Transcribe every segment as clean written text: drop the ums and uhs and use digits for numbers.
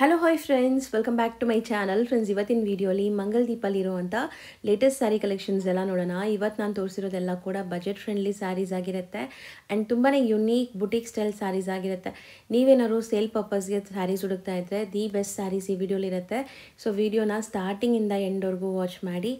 Hello hi friends, welcome back to my channel. Friends, ಇವತ್ತಿನ ವೀಡಿಯೋಲಿ ಮಂಗಲ್ ದೀಪಲ್ಲಿರುವಂಥ ಲೇಟೆಸ್ಟ್ ಸ್ಯಾರಿ ಕಲೆಕ್ಷನ್ಸ್ ಎಲ್ಲ ನೋಡೋಣ. ಇವತ್ತು ನಾನು ತೋರಿಸಿರೋದೆಲ್ಲ ಕೂಡ ಬಜೆಟ್ ಫ್ರೆಂಡ್ಲಿ ಸ್ಯಾರೀಸ್ ಆಗಿರುತ್ತೆ ಆ್ಯಂಡ್ ತುಂಬಾ ಯುನೀಕ್ ಬುಟಿಕ್ ಸ್ಟೈಲ್ ಸ್ಯಾರೀಸ್ ಆಗಿರುತ್ತೆ. ನೀವೇನಾದ್ರು ಸೇಲ್ ಪರ್ಪಸ್ಗೆ ಸ್ಯಾರೀಸ್ ಹುಡುಕ್ತಾ ಇದ್ದರೆ ದಿ ಬೆಸ್ಟ್ ಸ್ಯಾರೀಸ್ ಈ ವಿಡಿಯೋಲಿರುತ್ತೆ. ಸೊ ವಿಡಿಯೋನ ಸ್ಟಾರ್ಟಿಂಗಿಂದ ಎಂಡ್ವರೆಗೂ ವಾಚ್ ಮಾಡಿ.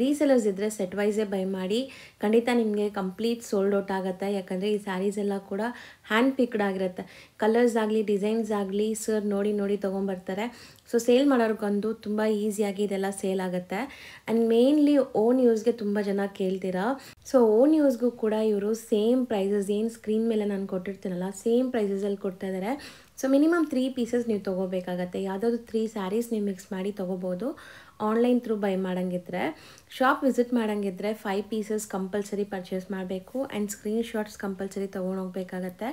ರೀಸೆಲರ್ಸ್ ಇದ್ದರೆ ಸೆಟ್ ವೈಸೇ ಬೈ ಮಾಡಿ. ಖಂಡಿತ ನಿಮಗೆ ಕಂಪ್ಲೀಟ್ ಸೋಲ್ಡ್ ಔಟ್ ಆಗುತ್ತೆ. ಯಾಕಂದರೆ ಈ ಸ್ಯಾರೀಸ್ ಎಲ್ಲ ಕೂಡ ಹ್ಯಾಂಡ್ ಪಿಕ್ಡ್ ಆಗಿರುತ್ತೆ. ಕಲರ್ಸ್ ಆಗಲಿ ಡಿಸೈನ್ಸ್ ಆಗಲಿ ಸರ್ ನೋಡಿ ತೊಗೊಂಬರ್ತಾರೆ. ಸೊ ಸೇಲ್ ಮಾಡೋರ್ಗೊಂದು ತುಂಬ ಈಸಿಯಾಗಿ ಇದೆಲ್ಲ ಸೇಲ್ ಆಗುತ್ತೆ. ಆ್ಯಂಡ್ ಮೇನ್ಲಿ ಓನ್ ಯೂಸ್ಗೆ ತುಂಬ ಜನ ಕೇಳ್ತೀರಾ. ಸೊ ಓನ್ ಯೂಸ್ಗೂ ಕೂಡ ಇವರು ಸೇಮ್ ಪ್ರೈಸಸ್ ಏನು ಸ್ಕ್ರೀನ್ ಮೇಲೆ ನಾನು ಕೊಟ್ಟಿರ್ತೀನಲ್ಲ ಸೇಮ್ ಪ್ರೈಸಸಲ್ಲಿ ಕೊಡ್ತಾ ಇದ್ದಾರೆ. ಸೊ ಮಿನಿಮಮ್ 3 ಪೀಸಸ್ ನೀವು ತೊಗೋಬೇಕಾಗತ್ತೆ. ಯಾವುದಾದ್ರು 3 ಸ್ಯಾರೀಸ್ ನೀವು ಮಿಕ್ಸ್ ಮಾಡಿ ತೊಗೋಬೋದು. ಆನ್ಲೈನ್ ಥ್ರೂ ಬೈ ಮಾಡೋಂಗಿದ್ರೆ, ಶಾಪ್ ವಿಸಿಟ್ ಮಾಡೋಂಗಿದ್ರೆ 5 ಪೀಸಸ್ ಕಂಪಲ್ಸರಿ ಪರ್ಚೇಸ್ ಮಾಡಬೇಕು ಆ್ಯಂಡ್ ಸ್ಕ್ರೀನ್ಶಾಟ್ಸ್ ಕಂಪಲ್ಸರಿ ತೊಗೊಂಡೋಗ್ಬೇಕಾಗತ್ತೆ.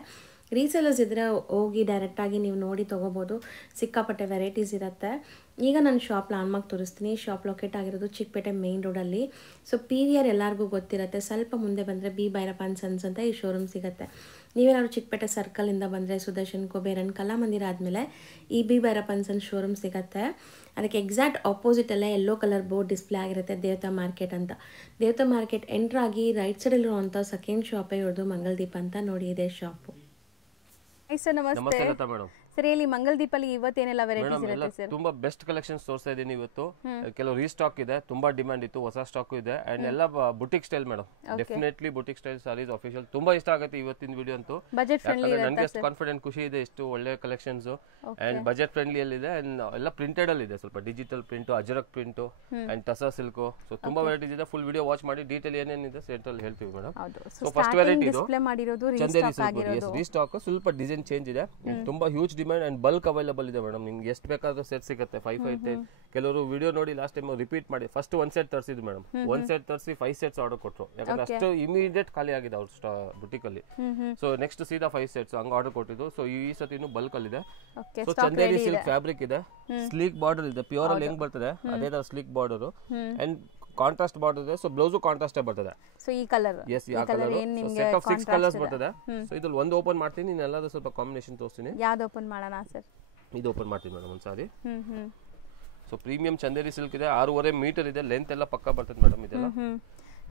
ರೀಸೆಲರ್ಸ್ ಇದ್ದರೆ ಹೋಗಿ ಡೈರೆಕ್ಟಾಗಿ ನೀವು ನೋಡಿ ತೊಗೋಬೋದು. ಸಿಕ್ಕಾಪಟ್ಟೆ ವೆರೈಟೀಸ್ ಇರುತ್ತೆ. ಈಗ ನಾನು ಶಾಪ್ ಲ್ಯಾಂಡ್ಮಾರ್ಕ್ ತೋರಿಸ್ತೀನಿ. ಶಾಪ್ ಲೊಕೇಟ್ ಆಗಿರೋದು ಚಿಕ್ಕಪೇಟೆ ಮೇನ್ ರೋಡಲ್ಲಿ. ಸೊ PVR ಎಲ್ಲರಿಗೂ ಗೊತ್ತಿರುತ್ತೆ. ಸ್ವಲ್ಪ ಮುಂದೆ ಬಂದರೆ ಬಿ ಭೈರಪ್ಪ ಅಂಡ್ ಸನ್ಸ್ ಅಂತ ಈ ಶೋರೂಮ್ ಸಿಗುತ್ತೆ. ನೀವೇನಾದ್ರು ಚಿಕ್ಕಪೇಟೆ ಸರ್ಕಲಿಂದ ಬಂದರೆ ಸುದರ್ಶನ್ ಕುಬೇರನ್ ಕಲಾಮಂದಿರ ಆದಮೇಲೆ ಈ B Bhyrappa and sons showroom ಸಿಗುತ್ತೆ. ಅದಕ್ಕೆ ಎಕ್ಸಾಕ್ಟ್ ಆಪೋಸಿಟಲ್ಲೇ ಯೆಲ್ಲೋ ಕಲರ್ ಬೋರ್ಡ್ ಡಿಸ್ಪ್ಲೇ ಆಗಿರುತ್ತೆ, ದೇವತಾ ಮಾರ್ಕೆಟ್ ಅಂತ. ದೇವತಾ ಮಾರ್ಕೆಟ್ ಎಂಟ್ರ್ ಆಗಿ ರೈಟ್ ಸೈಡಲ್ಲಿರುವಂಥ ಸೆಕೆಂಡ್ ಶಾಪೇ ಇರೋದು ಮಂಗಲ್ ದೀಪ ಅಂತ. ನೋಡಿ, ಇದೆ ಶಾಪು. ಸರ್ ನಮಸ್ತೆ ಮೇಡಮ್. ಸರ್ ಹೇಳಿ, ಮಂಗಲ್ ದೀಪಲ್ಲಿ ಇವತ್ತೇನೆಲ್ಲ ವೆರೈಟೀಸ್ ಇರುತ್ತೆ ಸರ್? ತುಂಬಾ ಬೆಸ್ಟ್ ಕಲೆಕ್ಷನ್ಸ್ ತೋರಿಸ್ತಾ ಇದೀನಿ ಇವತ್ತು. ಕೆಲವು ರೀಸ್ಟಾಕ್ ಇದೆ, ತುಂಬಾ ಡಿಮ್ಯಾಂಡ್ ಇತ್ತು, ಹೊಸ ಸ್ಟಾಕ್ ಇದೆ ಅಂಡ್ ಎಲ್ಲ boutique style madam. Definitely boutique style saris official ತುಂಬಾ ಇಷ್ಟ ಆಗುತ್ತೆ ಇವತ್ತಿನ ವಿಡಿಯೋ ಅಂತೂ. ಬಜೆಟ್ ಫ್ರೆಂಡ್ಲಿ ಇದೆ. ನನಗೆ ಎಷ್ಟು ಕಾನ್ಫಿಡೆಂಟ್ ಖುಷಿ ಇದೆ, ಎಷ್ಟು ಒಳ್ಳೆ ಕಲೆಕ್ಷನ್ಸ್ ಅಂಡ್ ಬಜೆಟ್ ಫ್ರೆಂಡ್ಲಿ ಅಲ್ಲಿ ಇದೆ ಅಂಡ್ ಎಲ್ಲ ಪ್ರಿಂಟೆಡ್ ಅಲ್ಲಿ ಇದೆ. ಸ್ವಲ್ಪ digital print, Ajrak print and tussar silk. So ತುಂಬಾ ವೆರೈಟೀಸ್ ಇದೆ. ಫುಲ್ ವಿಡಿಯೋ ವಾಚ್ ಮಾಡಿ ಡೀಟೇಲ್ ಏನೇನಿದೆ ಸೆಂಟ್ರಲ್ಲಿ ಹೇಳ್ತೀವಿ ಮೇಡಮ್. ಸೊ ಫಸ್ಟ್ ವೆರೈಟಿ ಇದು ಚಂದೇರಿ ಸಿಲ್ಕ್ ರೀಸ್ಟಾಕ್. ಸ್ವಲ್ಪ ಡಿಸೈನ್ ಚೇಂಜ್ ಇದೆ, ತುಂಬಾ huge demand and bulk available ಇದೆ ಮೇಡಮ್. ನಿಮ್ಗೆ ಎಷ್ಟು ಬೇಕಾದ್ರೂ ಸೆಟ್ ಸಿಗುತ್ತೆ. 5 10. ಕೆಲವರು ವಿಡಿಯೋ ನೋಡಿ ಲಾಸ್ಟ್ ಟೈಮ್ ರಿಪೀಟ್ ಮಾಡಿ ಫಸ್ಟ್ 1 ಸೆಟ್ ತರಿಸಿದ್ರು ಮೇಡಮ್. 1 ಸೆಟ್ ತರಿಸಿ 5 ಸೆಟ್ಸ್ ಆರ್ಡರ್ ಕೊಟ್ಟರು. ಯಾಕಂದ್ರೆ ಅಷ್ಟು ಇಮಿಡಿಯೇಟ್ ಖಾಲಿ ಆಗಿದೆ ಅವ್ರ ಬುಟಿಕ್ ಅಲ್ಲಿ. ಸೊ ನೆಕ್ಸ್ಟ್ ಸೀದಾ 5 ಸೆಟ್ಸ್ ಹಂಗ ಆರ್ಡರ್ ಕೊಟ್ಟಿದ್ದು. ಸೊ ಈ ಸತಿ ಇನ್ನು ಬಲ್ಕ್ ಅಲ್ಲಿ ಇದೆ. ಸೊ ಚಂದೇರಿ ಸಿಲ್ಕ್ ಫ್ಯಾಬ್ರಿಕ್ ಇದೆ, ಸ್ಲೀಕ್ ಬಾರ್ಡರ್ ಇದೆ. ಪ್ಯೂರ್ ಅಲ್ಲಿ ಹೆಂಗ್ ಬರ್ತದೆ ಅದೇ ತರ sleek border and contrast border ಇದೆ. ಸೊ ಬ್ಲೌಸ್ ಕಾಂಟ್ರಾಸ್ಟ್ ಬರ್ತದೆ. ಸೊ ಈ ಕಲರ್ ಎಸ್, ಈ ಕಲರ್ ಸೆಟ್ ಆಫ್ 6 ಕಲರ್ಸ್ ಬರ್ತದೆ. ಸೊ ಇದ್ರಲ್ಲಿ ಒಂದು ಓಪನ್ ಮಾಡ್ತೀನಿ, ನೀನು ಎಲ್ಲದೂ ಸ್ವಲ್ಪ ಕಾಂಬಿನೇಷನ್ ತೋರಿಸ್ತೀನಿ. ಯಾವ್ದು ಓಪನ್ ಮಾಡೋಣ ಸರ್? ಇದು ಓಪನ್ ಮಾಡ್ತೀನಿ ಮೇಡಮ್ ಒಂದು ಸಾರಿ. ಸೊ ಪ್ರೀಮಿಯಂ ಚಂದೇರಿ ಸಿಲ್ಕ್ ಇದೆ, 6.5 ಮೀಟರ್ ಇದೆ. ಲೆಂತ್ ಎಲ್ಲ ಪಕ್ಕ ಬರ್ತದೆ ಮೇಡಮ್ ಇದೆಲ್ಲ.